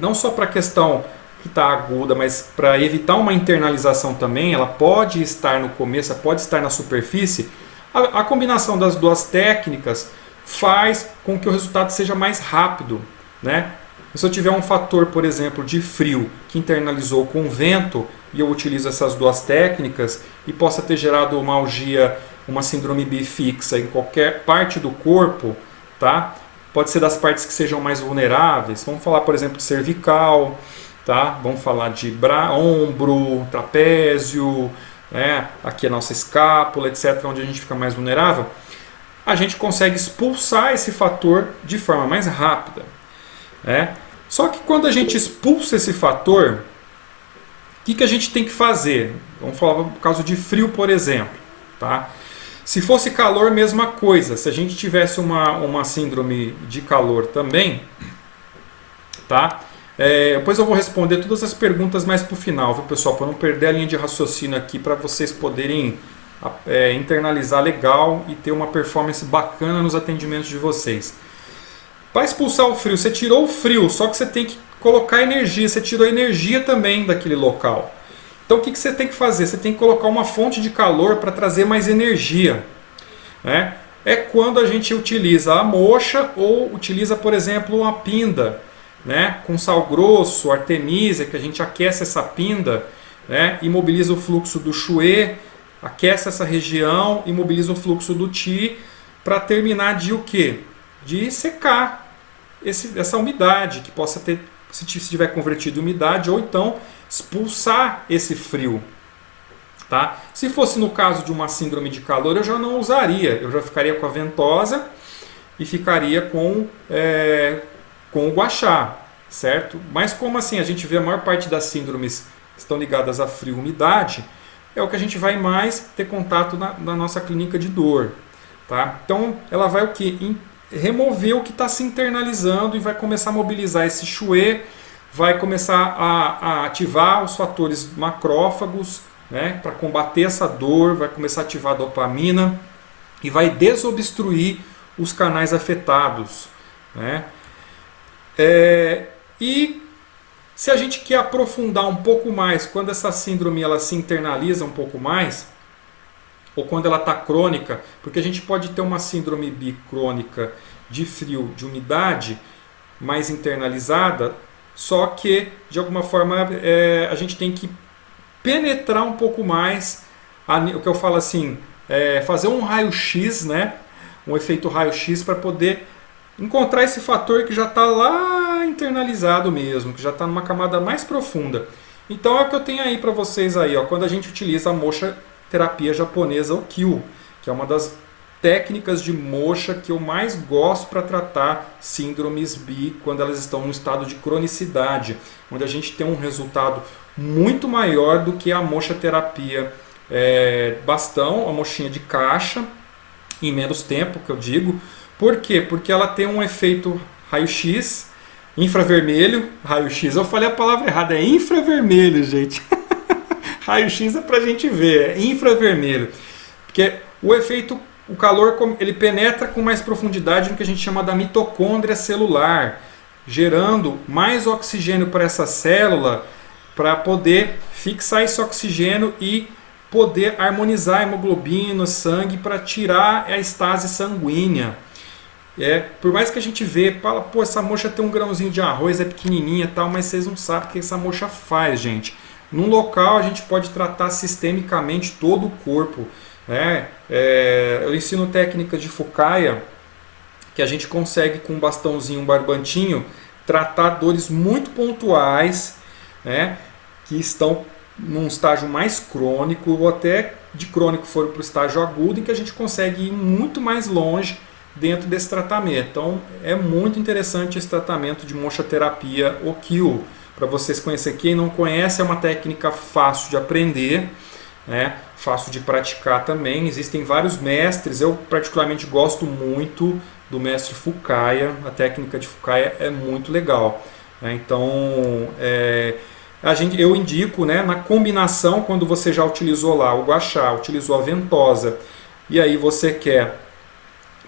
não só para a questão que está aguda, mas para evitar uma internalização também, ela pode estar no começo, ela pode estar na superfície. A combinação das duas técnicas faz com que o resultado seja mais rápido. Né? Se eu tiver um fator, por exemplo, de frio que internalizou com vento e eu utilizo essas duas técnicas e possa ter gerado uma algia, uma síndrome bi fixa em qualquer parte do corpo, tá? Pode ser das partes que sejam mais vulneráveis. Vamos falar, por exemplo, de cervical, tá? Vamos falar de ombro, trapézio, né? Aqui a nossa escápula, etc., onde a gente fica mais vulnerável. A gente consegue expulsar esse fator de forma mais rápida. Né? Só que quando a gente expulsa esse fator, o que a gente tem que fazer? Vamos falar por causa de frio, por exemplo. Tá? Se fosse calor, mesma coisa. Se a gente tivesse uma síndrome de calor também, tá? Depois eu vou responder todas as perguntas mais para o final, viu, pessoal? Para não perder a linha de raciocínio aqui, para vocês poderem internalizar legal e ter uma performance bacana nos atendimentos de vocês. Para expulsar o frio, você tirou o frio, só que você tem que colocar energia, você tirou a energia também daquele local. Então o que você tem que fazer? Você tem que colocar uma fonte de calor para trazer mais energia. Né? É quando a gente utiliza a moxa ou utiliza, por exemplo, uma pinda, né? Com sal grosso, artemisia, que a gente aquece essa pinda, né? Imobiliza o fluxo do shuê, aquece essa região, imobiliza o fluxo do qi, para terminar de o quê? De secar essa umidade, que possa ter, se tiver convertido em umidade, ou então expulsar esse frio. Tá? Se fosse no caso de uma síndrome de calor, eu já não usaria, eu já ficaria com a ventosa e ficaria com o gua sha, certo? Mas como assim a gente vê a maior parte das síndromes que estão ligadas a frio e umidade, é o que a gente vai mais ter contato na nossa clínica de dor. Tá? Então ela vai o quê? Remover o que está se internalizando e vai começar a mobilizar esse shuê, vai começar a ativar os fatores macrófagos, né, para combater essa dor, vai começar a ativar a dopamina e vai desobstruir os canais afetados. Né? E se a gente quer aprofundar um pouco mais, quando essa síndrome ela se internaliza um pouco mais, ou quando ela está crônica, porque a gente pode ter uma síndrome bicrônica de frio, de umidade, mais internalizada, só que, de alguma forma, a gente tem que penetrar um pouco mais, o que eu falo assim, fazer um raio-x, né? Um efeito raio-x para poder encontrar esse fator que já está lá internalizado mesmo, que já está numa camada mais profunda. Então é o que eu tenho aí para vocês aí, ó, quando a gente utiliza a moxa terapia japonesa, o Kyu, que é uma das técnicas de moxa que eu mais gosto para tratar síndromes BI quando elas estão no estado de cronicidade, onde a gente tem um resultado muito maior do que a moxa terapia bastão, a mochinha de caixa, em menos tempo, que eu digo. Por quê? Porque ela tem um efeito raio-x, infravermelho, raio-x, eu falei a palavra errada, é infravermelho, gente. Raio-x é pra gente ver, é infravermelho. Porque o efeito, o calor, ele penetra com mais profundidade no que a gente chama da mitocôndria celular, gerando mais oxigênio para essa célula, para poder fixar esse oxigênio e poder harmonizar a hemoglobina, sangue, para tirar a estase sanguínea. Por mais que a gente vê, fala, pô, essa moxa tem um grãozinho de arroz, é pequenininha e tal, mas vocês não sabem o que essa moxa faz, gente. Num local a gente pode tratar sistemicamente todo o corpo. Eu ensino técnicas de Fukaya, que a gente consegue com um bastãozinho, um barbantinho, tratar dores muito pontuais, que estão num estágio mais crônico, ou até de crônico for para o estágio agudo, em que a gente consegue ir muito mais longe dentro desse tratamento. Então é muito interessante esse tratamento de moxa terapia Okyu. Para vocês conhecerem, quem não conhece, é uma técnica fácil de aprender, fácil de praticar também. Existem vários mestres, eu particularmente gosto muito do mestre Fukaya, a técnica de Fukaya é muito legal. Então eu indico, na combinação, quando você já utilizou lá o gua sha, utilizou a ventosa, e aí você quer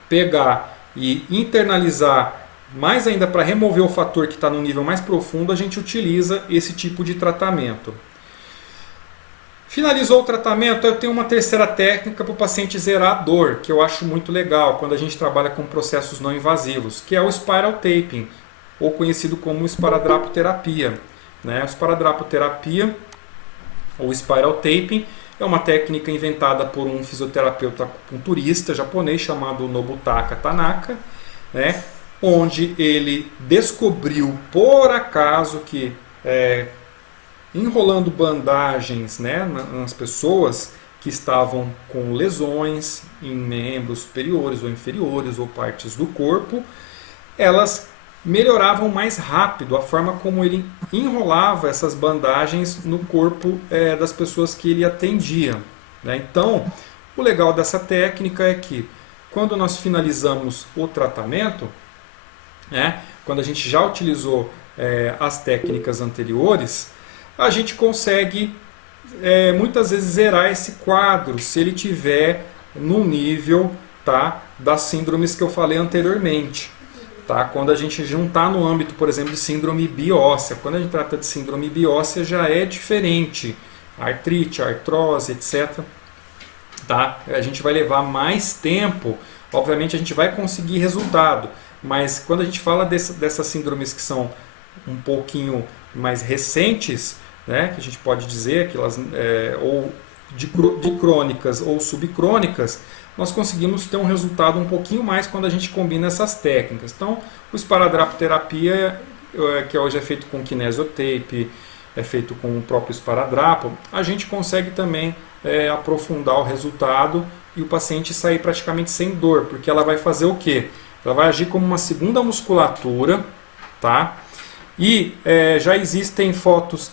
pegar e internalizar mais ainda para remover o fator que está no nível mais profundo, a gente utiliza esse tipo de tratamento. Finalizou o tratamento, eu tenho uma terceira técnica para o paciente zerar a dor, que eu acho muito legal quando a gente trabalha com processos não invasivos, que é o spiral taping, ou conhecido como esparadrapoterapia. A esparadrapoterapia, ou spiral taping, é uma técnica inventada por um fisioterapeuta acupunturista japonês chamado Nobutaka Tanaka, onde ele descobriu por acaso que enrolando bandagens nas pessoas que estavam com lesões em membros superiores ou inferiores ou partes do corpo, elas melhoravam mais rápido a forma como ele enrolava essas bandagens no corpo das pessoas que ele atendia. Então, o legal dessa técnica é que quando nós finalizamos o tratamento, quando a gente já utilizou as técnicas anteriores, a gente consegue muitas vezes zerar esse quadro se ele tiver no nível das síndromes que eu falei anteriormente. Quando a gente não está no âmbito, por exemplo, de síndrome bióssea. Quando a gente trata de síndrome bióssea já é diferente. Artrite, artrose, etc. A gente vai levar mais tempo. Obviamente a gente vai conseguir resultado. Mas quando a gente fala dessas síndromes que são um pouquinho mais recentes, que a gente pode dizer que elas ou de crônicas ou subcrônicas, nós conseguimos ter um resultado um pouquinho mais quando a gente combina essas técnicas. Então, o esparadrapoterapia, que hoje é feito com kinesiotape, é feito com o próprio esparadrapo, a gente consegue também aprofundar o resultado e o paciente sair praticamente sem dor, porque ela vai fazer o quê? Ela vai agir como uma segunda musculatura, E já existem fotos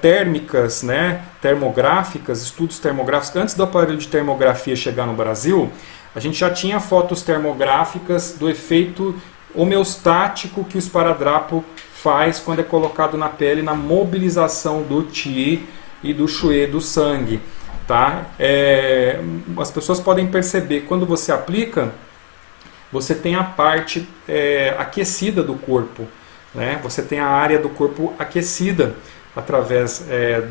térmicas, termográficas, estudos termográficos. Antes do aparelho de termografia chegar no Brasil, a gente já tinha fotos termográficas do efeito homeostático que o esparadrapo faz quando é colocado na pele, na mobilização do Qi e do Shui do sangue. As pessoas podem perceber, quando você aplica, você tem a parte aquecida do corpo, você tem a área do corpo aquecida através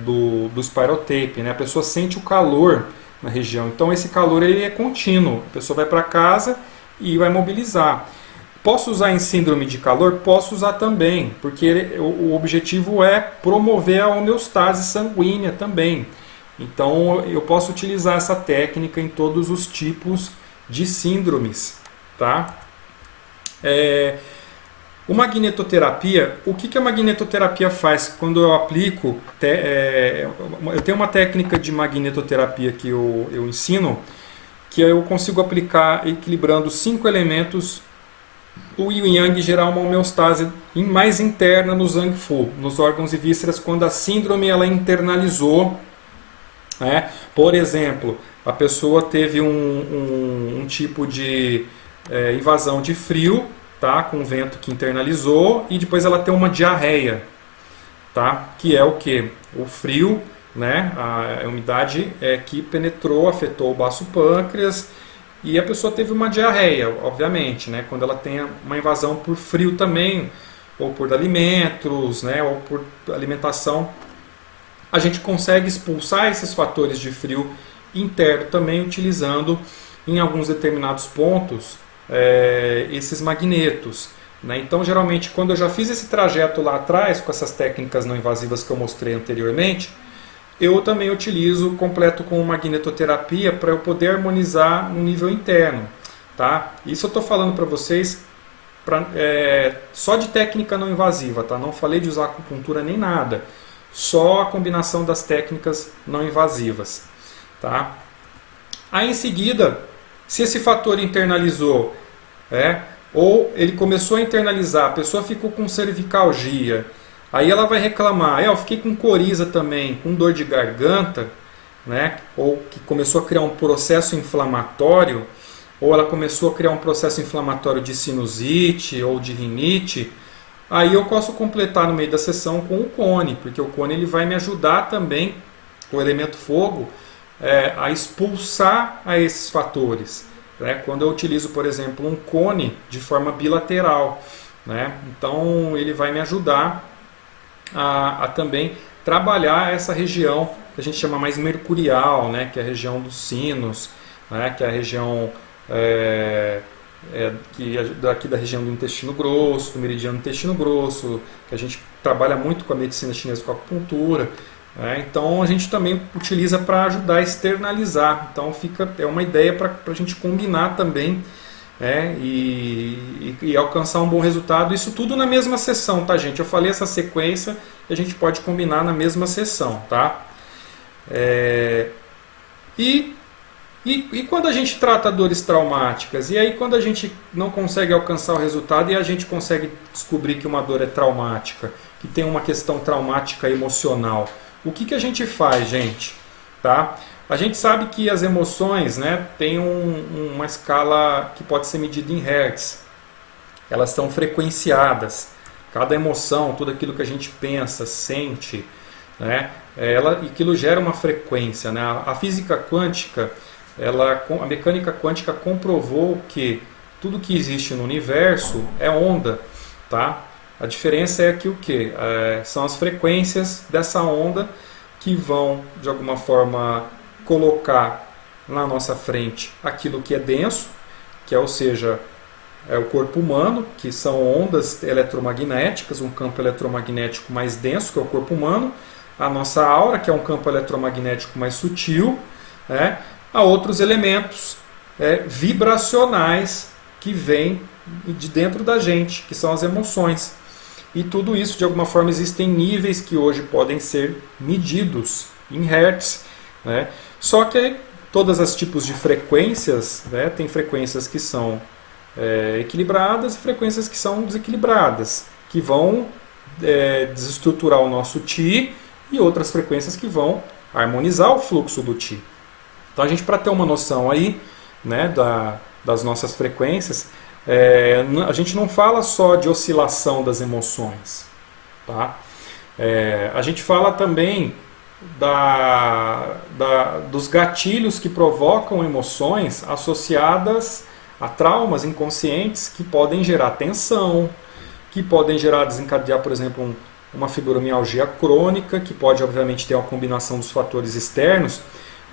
do spiral tape, A pessoa sente o calor na região. Então esse calor ele é contínuo. A pessoa vai para casa e vai mobilizar. Posso usar em síndrome de calor? Posso usar também, porque o objetivo é promover a homeostase sanguínea também. Então eu posso utilizar essa técnica em todos os tipos de síndromes, tá? O magnetoterapia, o que a magnetoterapia faz quando eu aplico? Eu tenho uma técnica de magnetoterapia que eu ensino, que eu consigo aplicar equilibrando 5 elementos, o yin e yang, gerar uma homeostase mais interna no Zhang Fu, nos órgãos e vísceras, quando a síndrome ela internalizou, né? Por exemplo, a pessoa teve um tipo de invasão de frio, tá? Com vento que internalizou, e depois ela tem uma diarreia, tá? Que é o que? O frio, né? A umidade que penetrou, afetou o baço pâncreas, e a pessoa teve uma diarreia, obviamente, né? Quando ela tem uma invasão por frio também, ou por alimentos, né? Ou por alimentação, a gente consegue expulsar esses fatores de frio interno também utilizando em alguns determinados pontos esses magnetos, né? Então, geralmente, quando eu já fiz esse trajeto lá atrás com essas técnicas não invasivas que eu mostrei anteriormente, eu também utilizo, completo com magnetoterapia para eu poder harmonizar no nível interno, tá? Isso eu estou falando para vocês só de técnica não invasiva, tá? Não falei de usar acupuntura nem nada, só a combinação das técnicas não invasivas, tá? Aí em seguida, se esse fator internalizou, ou ele começou a internalizar, a pessoa ficou com cervicalgia, aí ela vai reclamar, eu fiquei com coriza também, com dor de garganta, né? Ou que começou a criar um processo inflamatório, ou ela começou a criar um processo inflamatório de sinusite ou de rinite, aí eu posso completar no meio da sessão com o cone, porque o cone ele vai me ajudar também, o elemento fogo, a expulsar a esses fatores, né? Quando eu utilizo, por exemplo, um cone de forma bilateral, né? Então ele vai me ajudar a também trabalhar essa região que a gente chama mais mercurial, né? Que é a região dos sinos, né? Que é a região daqui da região do intestino grosso, do meridiano do intestino grosso, que a gente trabalha muito com a medicina chinesa, com a acupuntura. Então a gente também utiliza para ajudar a externalizar. Então é uma ideia para a gente combinar também, e alcançar um bom resultado. Isso tudo na mesma sessão, tá, gente? Eu falei essa sequência e a gente pode combinar na mesma sessão, tá? E quando a gente trata dores traumáticas? E aí quando a gente não consegue alcançar o resultado e a gente consegue descobrir que uma dor é traumática, que tem uma questão traumática emocional, o que a gente faz, gente? Tá? A gente sabe que as emoções, né, têm uma escala que pode ser medida em hertz. Elas são frequenciadas. Cada emoção, tudo aquilo que a gente pensa, sente, né, aquilo gera uma frequência, né? A física quântica, a mecânica quântica comprovou que tudo que existe no universo é onda, tá? A diferença é que o que? São as frequências dessa onda que vão, de alguma forma, colocar na nossa frente aquilo que é denso, ou seja, é o corpo humano, que são ondas eletromagnéticas, um campo eletromagnético mais denso, que é o corpo humano, a nossa aura, que é um campo eletromagnético mais sutil, a outros elementos vibracionais que vêm de dentro da gente, que são as emoções. E tudo isso, de alguma forma, existem níveis que hoje podem ser medidos em hertz, né? Só que todas as tipos de frequências, né, tem frequências que são equilibradas e frequências que são desequilibradas, que vão desestruturar o nosso Qi, e outras frequências que vão harmonizar o fluxo do Qi. Então a gente, para ter uma noção aí, né, das nossas frequências, a gente não fala só de oscilação das emoções, tá? A gente fala também dos gatilhos que provocam emoções associadas a traumas inconscientes que podem gerar tensão, que podem desencadear, por exemplo, uma fibromialgia crônica, que pode, obviamente, ter uma combinação dos fatores externos,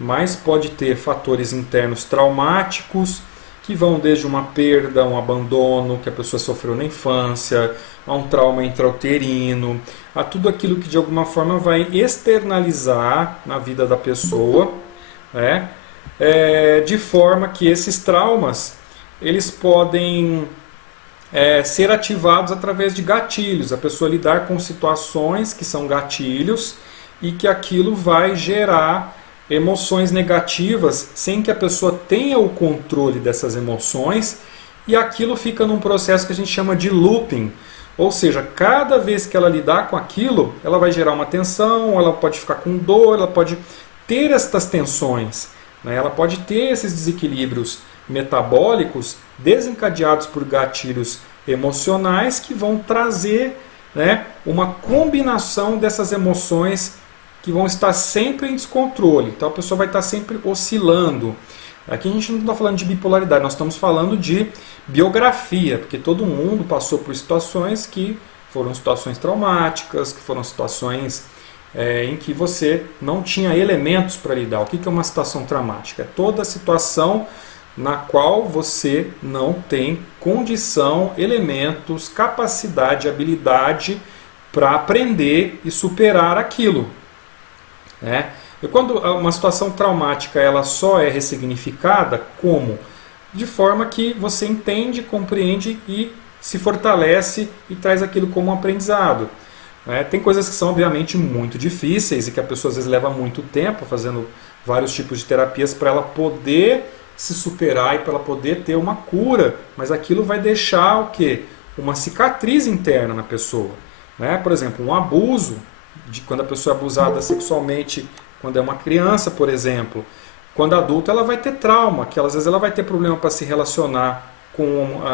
mas pode ter fatores internos traumáticos que vão desde uma perda, um abandono que a pessoa sofreu na infância, a um trauma intrauterino, a tudo aquilo que de alguma forma vai externalizar na vida da pessoa, né? De forma que esses traumas eles podem ser ativados através de gatilhos, a pessoa lidar com situações que são gatilhos e que aquilo vai gerar emoções negativas sem que a pessoa tenha o controle dessas emoções, e aquilo fica num processo que a gente chama de looping, ou seja, cada vez que ela lidar com aquilo, ela vai gerar uma tensão, ela pode ficar com dor, ela pode ter estas tensões, né? Ela pode ter esses desequilíbrios metabólicos desencadeados por gatilhos emocionais que vão trazer, né, uma combinação dessas emoções que vão estar sempre em descontrole. Então a pessoa vai estar sempre oscilando. Aqui a gente não está falando de bipolaridade, nós estamos falando de biografia, porque todo mundo passou por situações que foram situações traumáticas, que foram situações em que você não tinha elementos para lidar. O que é uma situação traumática? É toda situação na qual você não tem condição, elementos, capacidade, habilidade para aprender e superar aquilo. E quando uma situação traumática ela só é ressignificada, como? De forma que você entende, compreende e se fortalece e traz aquilo como um aprendizado. Tem coisas que são obviamente muito difíceis e que a pessoa às vezes leva muito tempo fazendo vários tipos de terapias para ela poder se superar e para ela poder ter uma cura, mas aquilo vai deixar o quê? Uma cicatriz interna na pessoa. Por exemplo, um abuso, quando a pessoa é abusada sexualmente, quando é uma criança, por exemplo, quando adulta ela vai ter trauma, que às vezes ela vai ter problema para se relacionar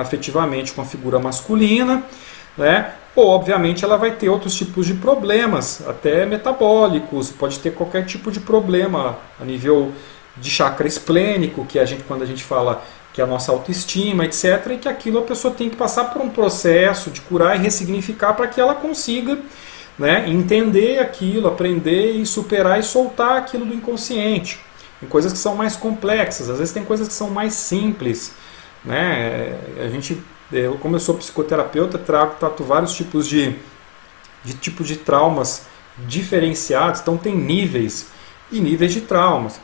afetivamente com a figura masculina, ou obviamente ela vai ter outros tipos de problemas, até metabólicos, pode ter qualquer tipo de problema a nível de chakra esplênico, que quando a gente fala que é a nossa autoestima, etc., e que aquilo a pessoa tem que passar por um processo de curar e ressignificar para que ela consiga, entender aquilo, aprender e superar e soltar aquilo do inconsciente. Tem coisas que são mais complexas, às vezes tem coisas que são mais simples. Como eu sou psicoterapeuta, trato vários tipos de traumas diferenciados, então tem níveis e níveis de traumas.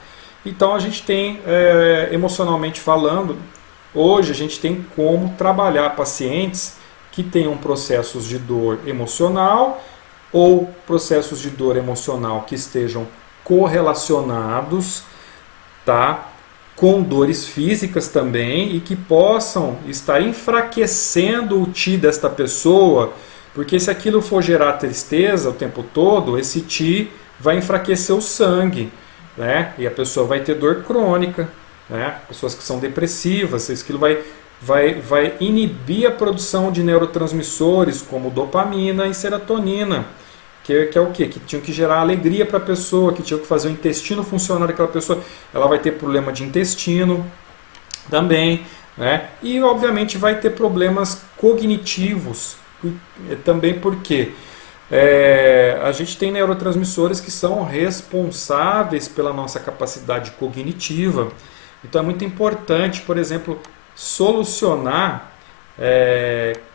Então a gente tem, emocionalmente falando, hoje a gente tem como trabalhar pacientes que tenham processos de dor emocional ou processos de dor emocional que estejam correlacionados, com dores físicas também e que possam estar enfraquecendo o ti desta pessoa, porque se aquilo for gerar tristeza o tempo todo, esse ti vai enfraquecer o sangue. E a pessoa vai ter dor crônica, pessoas que são depressivas, aquilo vai inibir a produção de neurotransmissores como dopamina e serotonina, que é o quê? Que tinham que gerar alegria para a pessoa, que tinham que fazer o intestino funcionar daquela pessoa. Ela vai ter problema de intestino também, e obviamente vai ter problemas cognitivos também, porque a gente tem neurotransmissores que são responsáveis pela nossa capacidade cognitiva. Então é muito importante, por exemplo, solucionar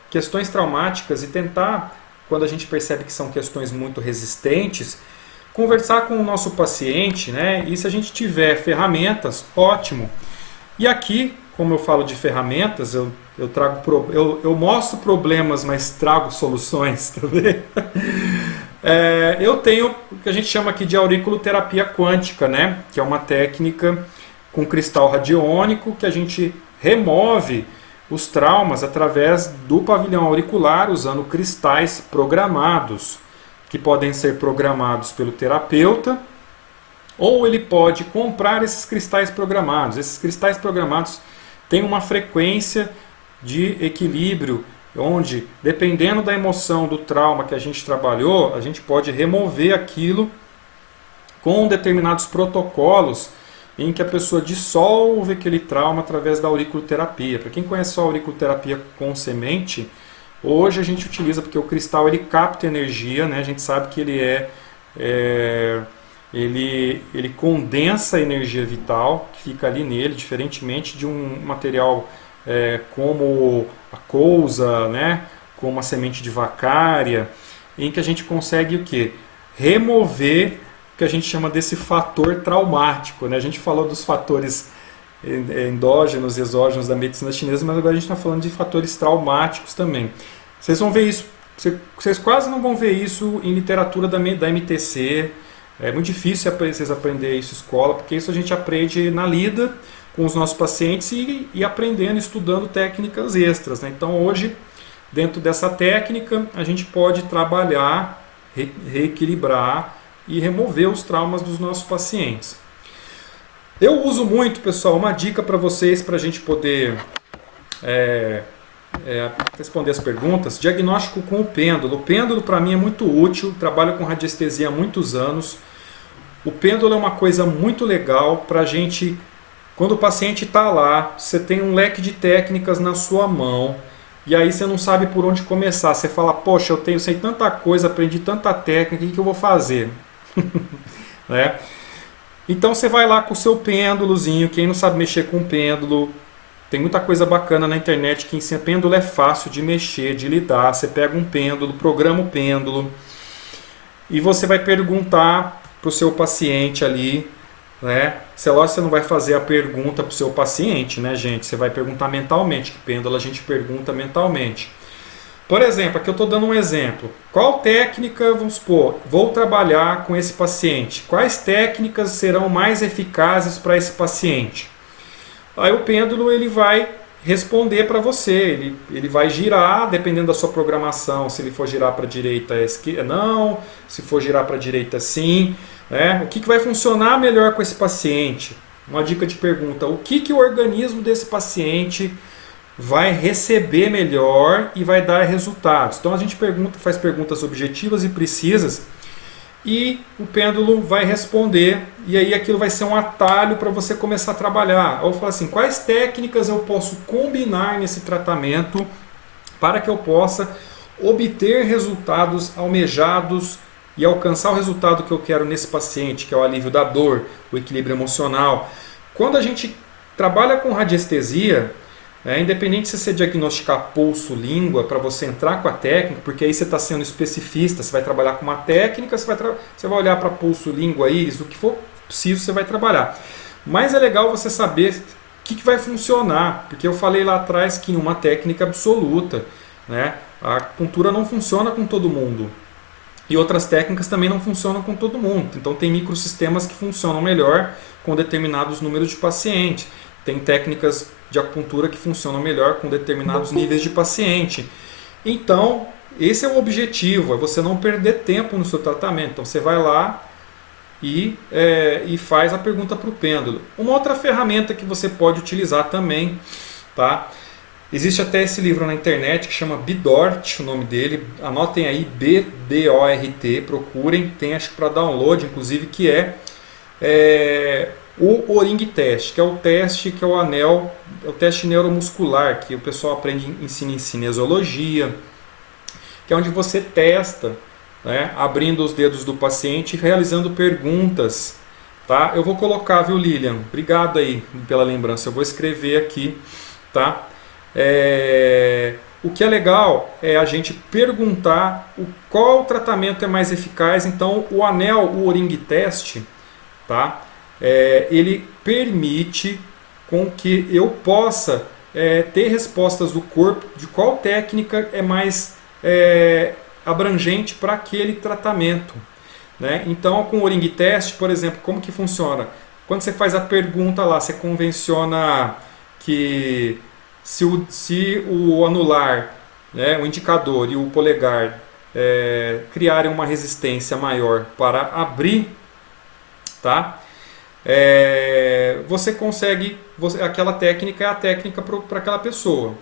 questões traumáticas e tentar, quando a gente percebe que são questões muito resistentes, conversar com o nosso paciente, e se a gente tiver ferramentas, ótimo. E aqui, como eu falo de ferramentas, eu mostro problemas, mas trago soluções também. Eu tenho o que a gente chama aqui de auriculoterapia quântica, que é uma técnica com cristal radiônico que a gente remove os traumas através do pavilhão auricular usando cristais programados, que podem ser programados pelo terapeuta, ou ele pode comprar esses cristais programados. Esses cristais programados têm uma frequência de equilíbrio, onde, dependendo da emoção, do trauma que a gente trabalhou, a gente pode remover aquilo com determinados protocolos em que a pessoa dissolve aquele trauma através da auriculoterapia. Para quem conhece só a auriculoterapia com semente, hoje a gente utiliza, porque o cristal ele capta energia, a gente sabe que ele ele condensa a energia vital que fica ali nele, diferentemente de um material como a couza, né, como a semente de vacária, em que a gente consegue o quê? Remover o que a gente chama desse fator traumático, né? A gente falou dos fatores endógenos e exógenos da medicina chinesa, mas agora a gente está falando de fatores traumáticos também. Vocês vão ver isso, vocês quase não vão ver isso em literatura da MTC. É muito difícil vocês aprenderem isso em escola, porque isso a gente aprende na lida com os nossos pacientes e aprendendo, estudando técnicas extras, né? Então hoje, dentro dessa técnica, a gente pode trabalhar, reequilibrar e remover os traumas dos nossos pacientes. Eu uso muito, pessoal, uma dica para vocês, para a gente poder responder as perguntas. Diagnóstico com o pêndulo. O pêndulo para mim é muito útil, trabalho com radiestesia há muitos anos. O pêndulo é uma coisa muito legal para a gente, quando o paciente está lá, você tem um leque de técnicas na sua mão, e aí você não sabe por onde começar. Você fala, poxa, sei tanta coisa, aprendi tanta técnica, o que eu vou fazer? Né? Então você vai lá com o seu pêndulozinho. Quem não sabe mexer com pêndulo, tem muita coisa bacana na internet que ensina. Pêndulo é fácil de mexer, de lidar. Você pega um pêndulo, programa o pêndulo e você vai perguntar para o seu paciente ali, né? Se é lógico que você não vai fazer a pergunta para o seu paciente, né, gente? Você vai perguntar mentalmente, que pêndulo a gente pergunta mentalmente. Por exemplo, aqui eu estou dando um exemplo. Qual técnica, vamos supor, vou trabalhar com esse paciente? Quais técnicas serão mais eficazes para esse paciente? Aí o pêndulo ele vai responder para você, ele vai girar, dependendo da sua programação. Se ele for girar para a direita é não, se for girar para a direita sim. Né? O que vai funcionar melhor com esse paciente? Uma dica de pergunta: o que o organismo desse paciente vai receber melhor e vai dar resultados? Então a gente faz perguntas objetivas e precisas e o pêndulo vai responder, e aí aquilo vai ser um atalho para você começar a trabalhar. Ou falar assim, quais técnicas eu posso combinar nesse tratamento para que eu possa obter resultados almejados e alcançar o resultado que eu quero nesse paciente, que é o alívio da dor, o equilíbrio emocional. Quando a gente trabalha com radiestesia, independente se você diagnosticar pulso, língua, para você entrar com a técnica, porque aí você está sendo especificista, você vai trabalhar com uma técnica, você vai olhar para pulso, língua, íris, o que for preciso você vai trabalhar. Mas é legal você saber o que vai funcionar, porque eu falei lá atrás que uma técnica absoluta, né? A acupuntura não funciona com todo mundo. E outras técnicas também não funcionam com todo mundo. Então tem microsistemas que funcionam melhor com determinados números de pacientes. Tem técnicas de acupuntura que funcionam melhor com determinados níveis de paciente. Então, esse é o objetivo, é você não perder tempo no seu tratamento. Então você vai lá e faz a pergunta para o pêndulo. Uma outra ferramenta que você pode utilizar também, tá? Existe até esse livro na internet que chama Bidort, o nome dele. Anotem aí, B-D-O-R-T, procurem. Tem acho para download, inclusive, que o O-Ring Test, que é o teste que é o teste neuromuscular, que o pessoal ensina em cinesiologia, que é onde você testa, né, abrindo os dedos do paciente e realizando perguntas. Tá? Eu vou colocar, viu, Lilian? Obrigado aí pela lembrança. Eu vou escrever aqui, tá? O que é legal é a gente perguntar qual tratamento é mais eficaz. Então, o O-Ring Test, tá? Ele permite com que eu possa ter respostas do corpo de qual técnica é mais abrangente para aquele tratamento, né? Então, com o O-Ring Test, por exemplo, como que funciona? Quando você faz a pergunta lá, você convenciona que se o anular, né, o indicador e o polegar criarem uma resistência maior para abrir, tá? Você consegue, aquela técnica é a técnica para aquela pessoa,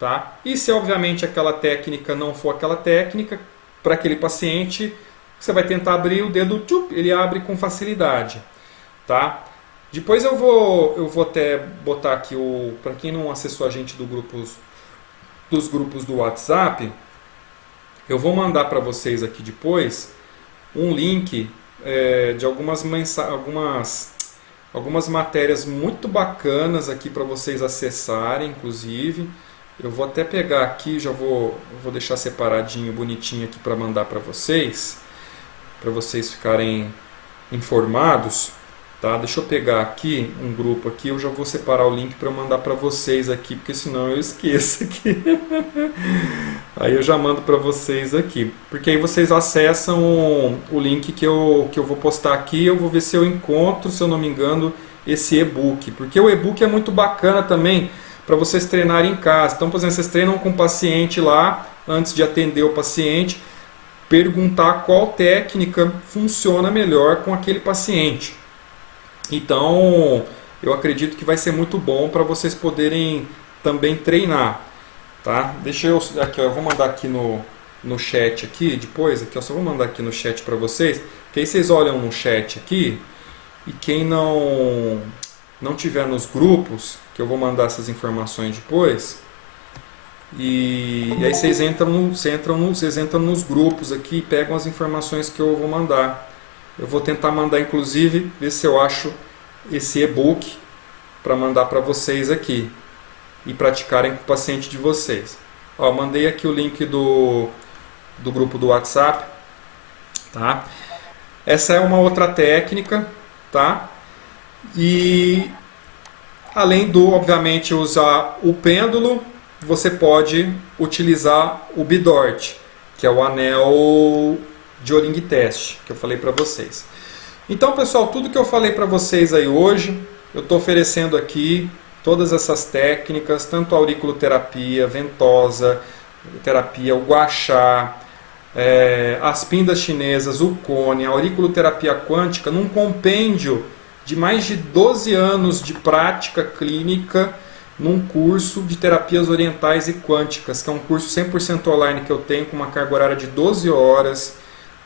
tá? E se obviamente aquela técnica não for aquela técnica para aquele paciente, você vai tentar abrir o dedo, ele abre com facilidade, tá? Depois eu vou até botar aqui para quem não acessou a gente dos grupos do WhatsApp, eu vou mandar para vocês aqui depois um link de algumas matérias muito bacanas aqui para vocês acessarem, inclusive. Eu vou até pegar aqui, vou deixar separadinho, bonitinho aqui para mandar para vocês ficarem informados. Tá? Deixa eu pegar aqui um grupo aqui, eu já vou separar o link para mandar para vocês aqui, porque senão eu esqueço aqui. Aí eu já mando para vocês aqui, porque aí vocês acessam o link que eu vou postar aqui, eu vou ver se eu encontro, se eu não me engano, esse e-book, porque o e-book é muito bacana também para vocês treinarem em casa. Então, por exemplo, vocês treinam com o paciente lá, antes de atender o paciente, perguntar qual técnica funciona melhor com aquele paciente. Então, eu acredito que vai ser muito bom para vocês poderem também treinar, tá? Deixa eu aqui, ó, eu vou mandar aqui no chat aqui depois, aqui, ó, só vou mandar aqui no chat para vocês, que aí vocês olham no chat aqui e quem não tiver nos grupos, que eu vou mandar essas informações depois, e aí vocês entram nos grupos aqui e pegam as informações que eu vou mandar. Eu vou tentar mandar, inclusive, ver se eu acho esse e-book para mandar para vocês aqui e praticarem com o paciente de vocês. Ó, mandei aqui o link do grupo do WhatsApp, tá? Essa é uma outra técnica, tá? E além obviamente, usar o pêndulo, você pode utilizar o Bidort, que é o anel de O-ring test, que eu falei para vocês. Então, pessoal, tudo que eu falei para vocês aí hoje, eu estou oferecendo aqui todas essas técnicas, tanto a auriculoterapia, ventosa, terapia, o gua sha, as pindas chinesas, o cone, a auriculoterapia quântica, num compêndio de mais de 12 anos de prática clínica, num curso de terapias orientais e quânticas, que é um curso 100% online que eu tenho, com uma carga horária de 12 horas,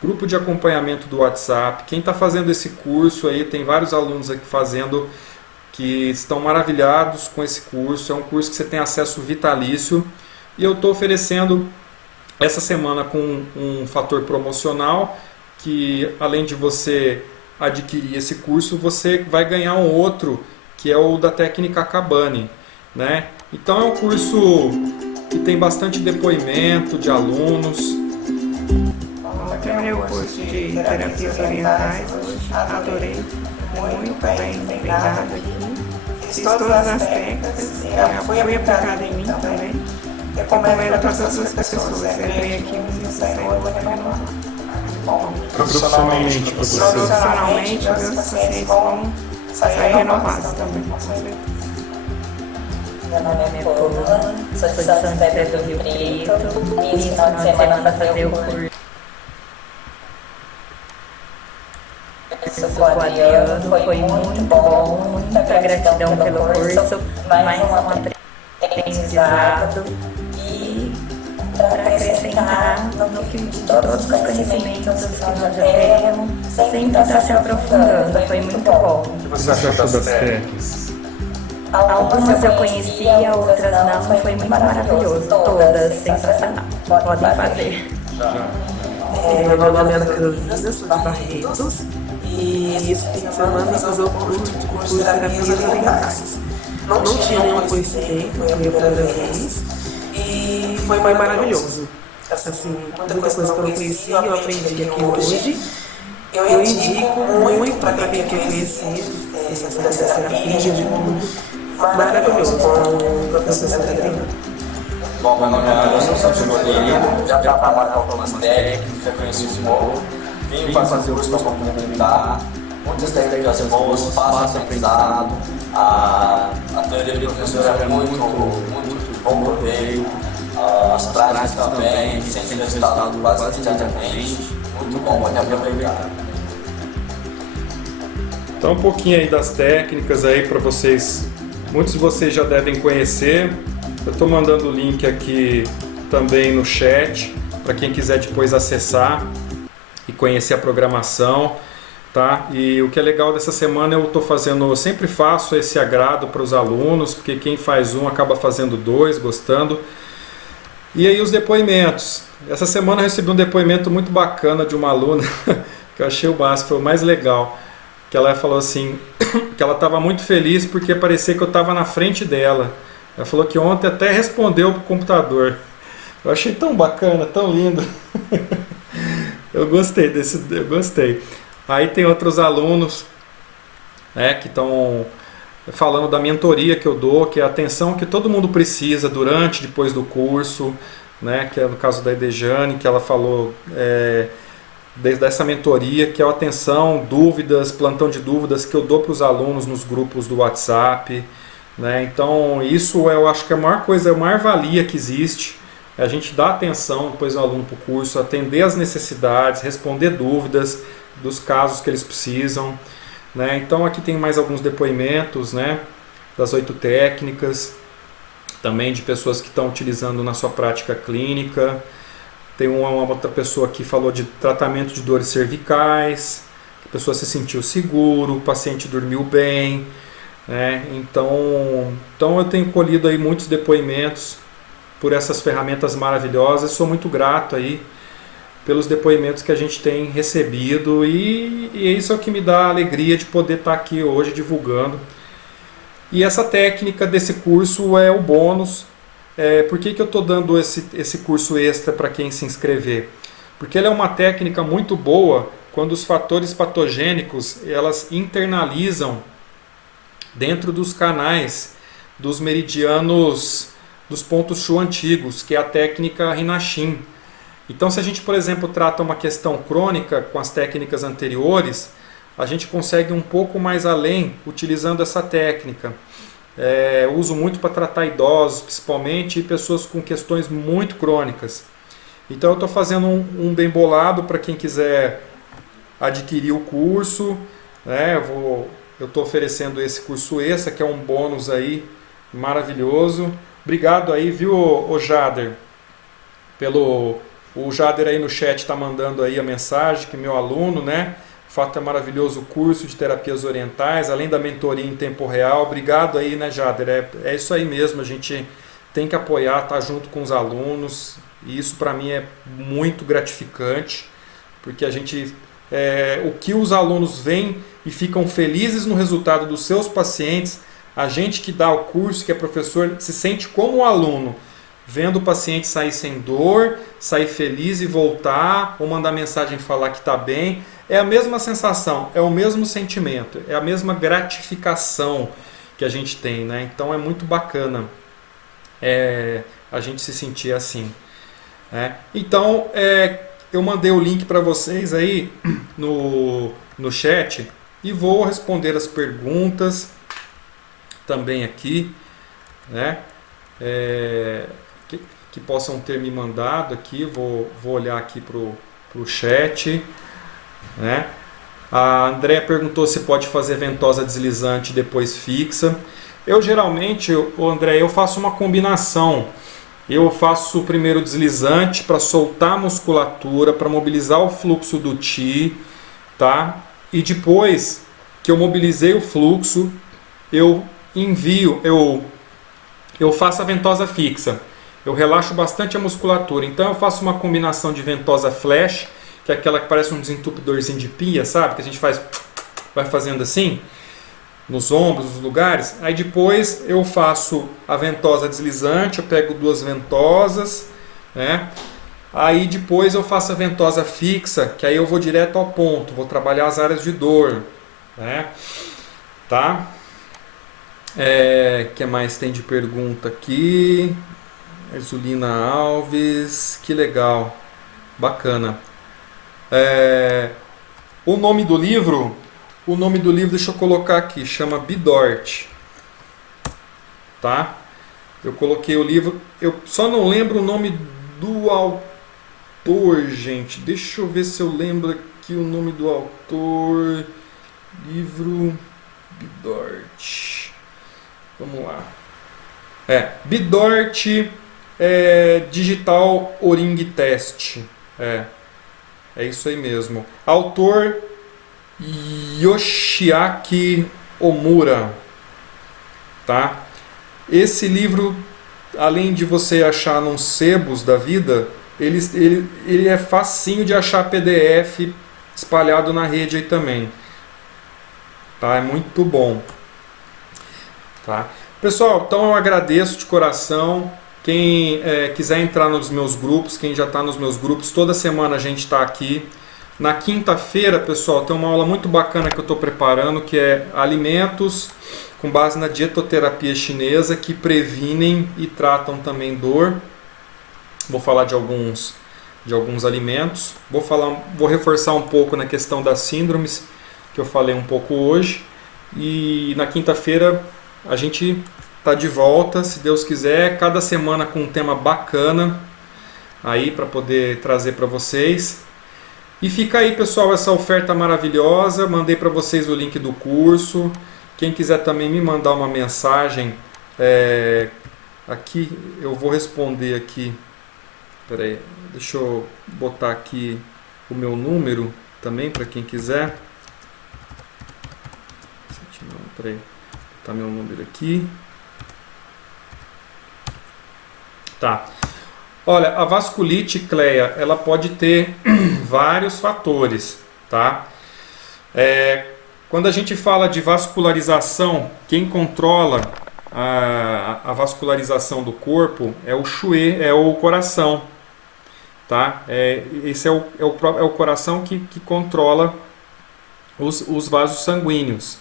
grupo de acompanhamento do WhatsApp. Quem está fazendo esse curso aí, tem vários alunos aqui fazendo, que estão maravilhados com esse curso. É um curso que você tem acesso vitalício, e eu estou oferecendo essa semana com um fator promocional, que além de você adquirir esse curso, você vai ganhar um outro, que é o da técnica Kabani, né? Então é um curso que tem bastante depoimento de alunos. Eu terminei o curso de terapias orientais, adorei, muito bem treinado aqui, fiz todas as técnicas, foi aplicada em mim também. Recomendo a todas as pessoas, entrei aqui e saí outro. Profissionalmente, meus pacientes vão sair renovados também, com certeza. Meu nome é Paula, sou de São José do Rio Preto, e esse final de semana vai fazer o curso com o Adriano, foi muito bom, muita gratidão pelo curso, mais um aprendizado e para acrescentar no que de todos os conhecimentos que nós já temos, sempre está se aprofundando, foi muito bom. O que você achou das técnicas? Algumas eu conhecia, outras não, foi muito maravilhoso, todas sensacional, podem fazer. Meu nome é Ana Carolina, sou de Barretos, e esse fim de semana eu fazer o curso de terapias orientais. Não tinha nenhum conhecimento, foi a minha primeira vez, e foi maravilhoso. Assim, muita coisa que eu não conhecia, eu aprendi aqui hoje. Eu indico muito para quem quer conhecer essa terapia, maravilhoso, com o professor Adriano. Bom, meu nome é Anderson, sou de Goiânia, já trabalho com algumas técnicas, já conheci o Simão, vim fazer o curso para complementar, muitas técnicas boas, fácil aprendizado, a teoria do professor é muito bom proveito, as práticas também, sempre resultado quase diariamente, muito bom, pode aproveitar. Então, um pouquinho aí das técnicas aí para vocês, muitos de vocês já devem conhecer. Eu estou mandando o link aqui também no chat para quem quiser depois acessar e conhecer a programação, tá? E o que é legal dessa semana, eu sempre faço esse agrado para os alunos, porque quem faz um acaba fazendo dois, gostando. E aí os depoimentos. Essa semana eu recebi um depoimento muito bacana de uma aluna que eu achei o máximo, foi o mais legal. Que ela falou assim, que ela estava muito feliz porque parecia que eu estava na frente dela. Ela falou que ontem até respondeu pro computador. Eu achei tão bacana, tão lindo. Eu gostei eu gostei. Aí tem outros alunos, né, que estão falando da mentoria que eu dou, que é a atenção que todo mundo precisa durante, depois do curso, né, que é no caso da Edejane, que ela falou desde essa mentoria, que é a atenção, dúvidas, plantão de dúvidas que eu dou para os alunos nos grupos do WhatsApp, né? Então isso eu acho que é a maior coisa, a maior valia que existe, é a gente dar atenção depois ao aluno para o curso, atender as necessidades, responder dúvidas dos casos que eles precisam, né? Então aqui tem mais alguns depoimentos, né, das 8 técnicas, também de pessoas que estão utilizando na sua prática clínica. Tem uma outra pessoa que falou de tratamento de dores cervicais, a pessoa se sentiu seguro, o paciente dormiu bem, né? Então eu tenho colhido aí muitos depoimentos por essas ferramentas maravilhosas. Sou muito grato aí pelos depoimentos que a gente tem recebido e isso é o que me dá a alegria de poder estar aqui hoje divulgando. E essa técnica desse curso é o bônus. Por que eu estou dando esse curso extra para quem se inscrever? Porque ele é uma técnica muito boa quando os fatores patogênicos elas internalizam dentro dos canais dos meridianos dos pontos Shu antigos, que é a técnica Rinashin. Então, se a gente, por exemplo, trata uma questão crônica com as técnicas anteriores, a gente consegue um pouco mais além utilizando essa técnica. Uso muito para tratar idosos, principalmente, e pessoas com questões muito crônicas. Então eu estou fazendo um bem bolado para quem quiser adquirir o curso, né? Eu estou oferecendo esse curso extra, que é um bônus aí maravilhoso. Obrigado aí, viu, o Jader? O Jader aí no chat está mandando aí a mensagem, que é meu aluno, né? O fato é maravilhoso o curso de terapias orientais, além da mentoria em tempo real. Obrigado aí, né, Jader? É isso aí mesmo, a gente tem que apoiar, estar junto com os alunos. E isso para mim é muito gratificante, porque a gente, o que os alunos veem e ficam felizes no resultado dos seus pacientes, a gente que dá o curso, que é professor, se sente como um aluno, vendo o paciente sair sem dor, sair feliz e voltar, ou mandar mensagem e falar que está bem. É a mesma sensação, é o mesmo sentimento, é a mesma gratificação que a gente tem, né? Então é muito bacana a gente se sentir assim. Então eu mandei o link para vocês aí no chat e vou responder as perguntas também aqui, né? Que possam ter me mandado aqui. Vou olhar aqui pro chat, né? A Andréa perguntou se pode fazer ventosa deslizante e depois fixa. Eu geralmente, André, eu faço uma combinação. Eu faço primeiro deslizante para soltar a musculatura, para mobilizar o fluxo do Qi, tá? E depois que eu mobilizei o fluxo, eu faço a ventosa fixa. Eu relaxo bastante a musculatura. Então eu faço uma combinação de ventosa flash, que é aquela que parece um desentupidorzinho de pia, sabe? Que a gente vai fazendo assim, nos ombros, nos lugares. Aí depois eu faço a ventosa deslizante, eu pego 2 ventosas, né? Aí depois eu faço a ventosa fixa, que aí eu vou direto ao ponto, vou trabalhar as áreas de dor, né? Tá? Que mais tem de pergunta aqui? Zulina Alves, que legal, bacana. O nome do livro, deixa eu colocar aqui, chama Bidort, tá? Eu coloquei o livro, eu só não lembro o nome do autor, gente. Deixa eu ver se eu lembro aqui o nome do autor. Livro Bidort. Vamos lá. Bidort Digital Oring Test. É isso aí mesmo. Autor Yoshiaki Omura, tá? Esse livro, além de você achar nos sebos da vida, ele é facinho de achar PDF espalhado na rede aí também. Tá? É muito bom. Tá? Pessoal, então eu agradeço de coração. Quem quiser entrar nos meus grupos, quem já está nos meus grupos, toda semana a gente está aqui. Na quinta-feira, pessoal, tem uma aula muito bacana que eu estou preparando, que é alimentos com base na dietoterapia chinesa que previnem e tratam também dor. Vou falar de alguns alimentos. Vou reforçar um pouco na questão das síndromes, que eu falei um pouco hoje. E na quinta-feira a gente está de volta, se Deus quiser, cada semana com um tema bacana aí para poder trazer para vocês. E fica aí, pessoal, essa oferta maravilhosa. Mandei para vocês o link do curso. Quem quiser também me mandar uma mensagem, aqui eu vou responder aqui. Peraí, deixa eu botar aqui o meu número também para quem quiser. Peraí, vou botar meu número aqui. Tá. Olha, a vasculite, Cleia, ela pode ter vários fatores, tá? Quando a gente fala de vascularização, quem controla a vascularização do corpo é o Xue, é o coração, tá? Esse é o coração que controla os vasos sanguíneos,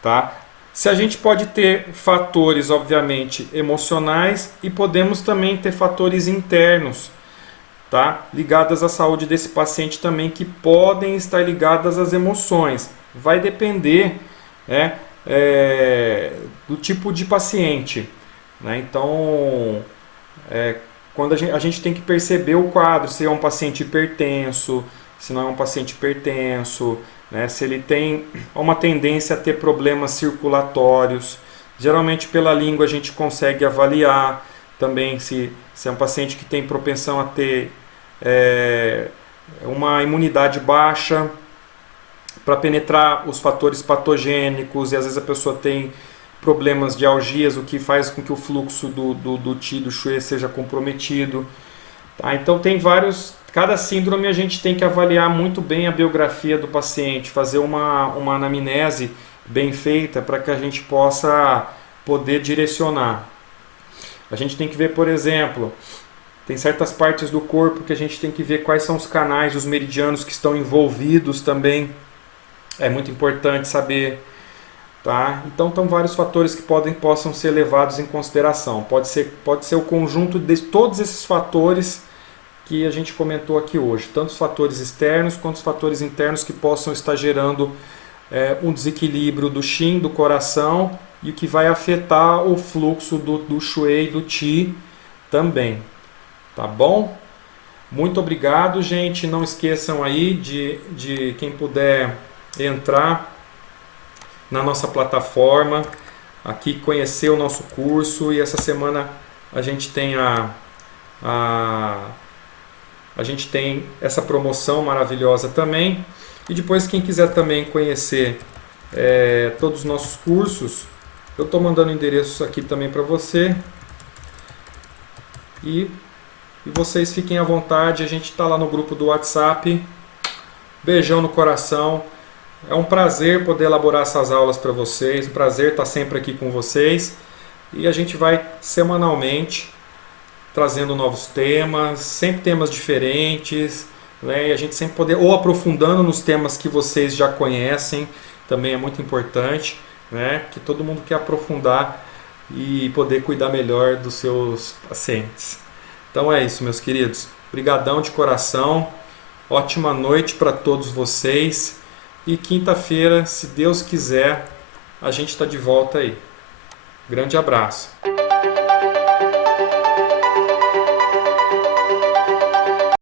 tá? Se a gente pode ter fatores, obviamente, emocionais e podemos também ter fatores internos, tá? Ligados à saúde desse paciente também, que podem estar ligadas às emoções. Vai depender, né, do tipo de paciente, né? Então, quando a gente tem que perceber o quadro, se é um paciente hipertenso, se não é um paciente hipertenso, né, se ele tem uma tendência a ter problemas circulatórios. Geralmente pela língua a gente consegue avaliar também se é um paciente que tem propensão a ter uma imunidade baixa para penetrar os fatores patogênicos, e às vezes a pessoa tem problemas de algias, o que faz com que o fluxo do Qi, do Xue, seja comprometido. Tá? Então tem vários... Cada síndrome a gente tem que avaliar muito bem a biografia do paciente, fazer uma anamnese bem feita para que a gente possa poder direcionar. A gente tem que ver, por exemplo, tem certas partes do corpo que a gente tem que ver quais são os canais, os meridianos que estão envolvidos também. É muito importante saber. Tá? Então, estão vários fatores que possam ser levados em consideração. Pode ser o conjunto de todos esses fatores que a gente comentou aqui hoje, tanto os fatores externos quanto os fatores internos que possam estar gerando um desequilíbrio do Qi, do coração, e o que vai afetar o fluxo do Xue e do Qi também. Tá bom? Muito obrigado, gente. Não esqueçam aí de quem puder entrar na nossa plataforma, aqui conhecer o nosso curso, e essa semana a gente tem a gente tem essa promoção maravilhosa também. E depois, quem quiser também conhecer todos os nossos cursos, eu estou mandando endereços aqui também para você. E vocês fiquem à vontade, a gente está lá no grupo do WhatsApp. Beijão no coração. É um prazer poder elaborar essas aulas para vocês, um prazer estar sempre aqui com vocês. E a gente vai semanalmente trazendo novos temas, sempre temas diferentes, né? E a gente sempre poder, ou aprofundando nos temas que vocês já conhecem, também é muito importante, né? Que todo mundo quer aprofundar e poder cuidar melhor dos seus pacientes. Então é isso, meus queridos. Obrigadão de coração. Ótima noite para todos vocês. E quinta-feira, se Deus quiser, a gente está de volta aí. Grande abraço.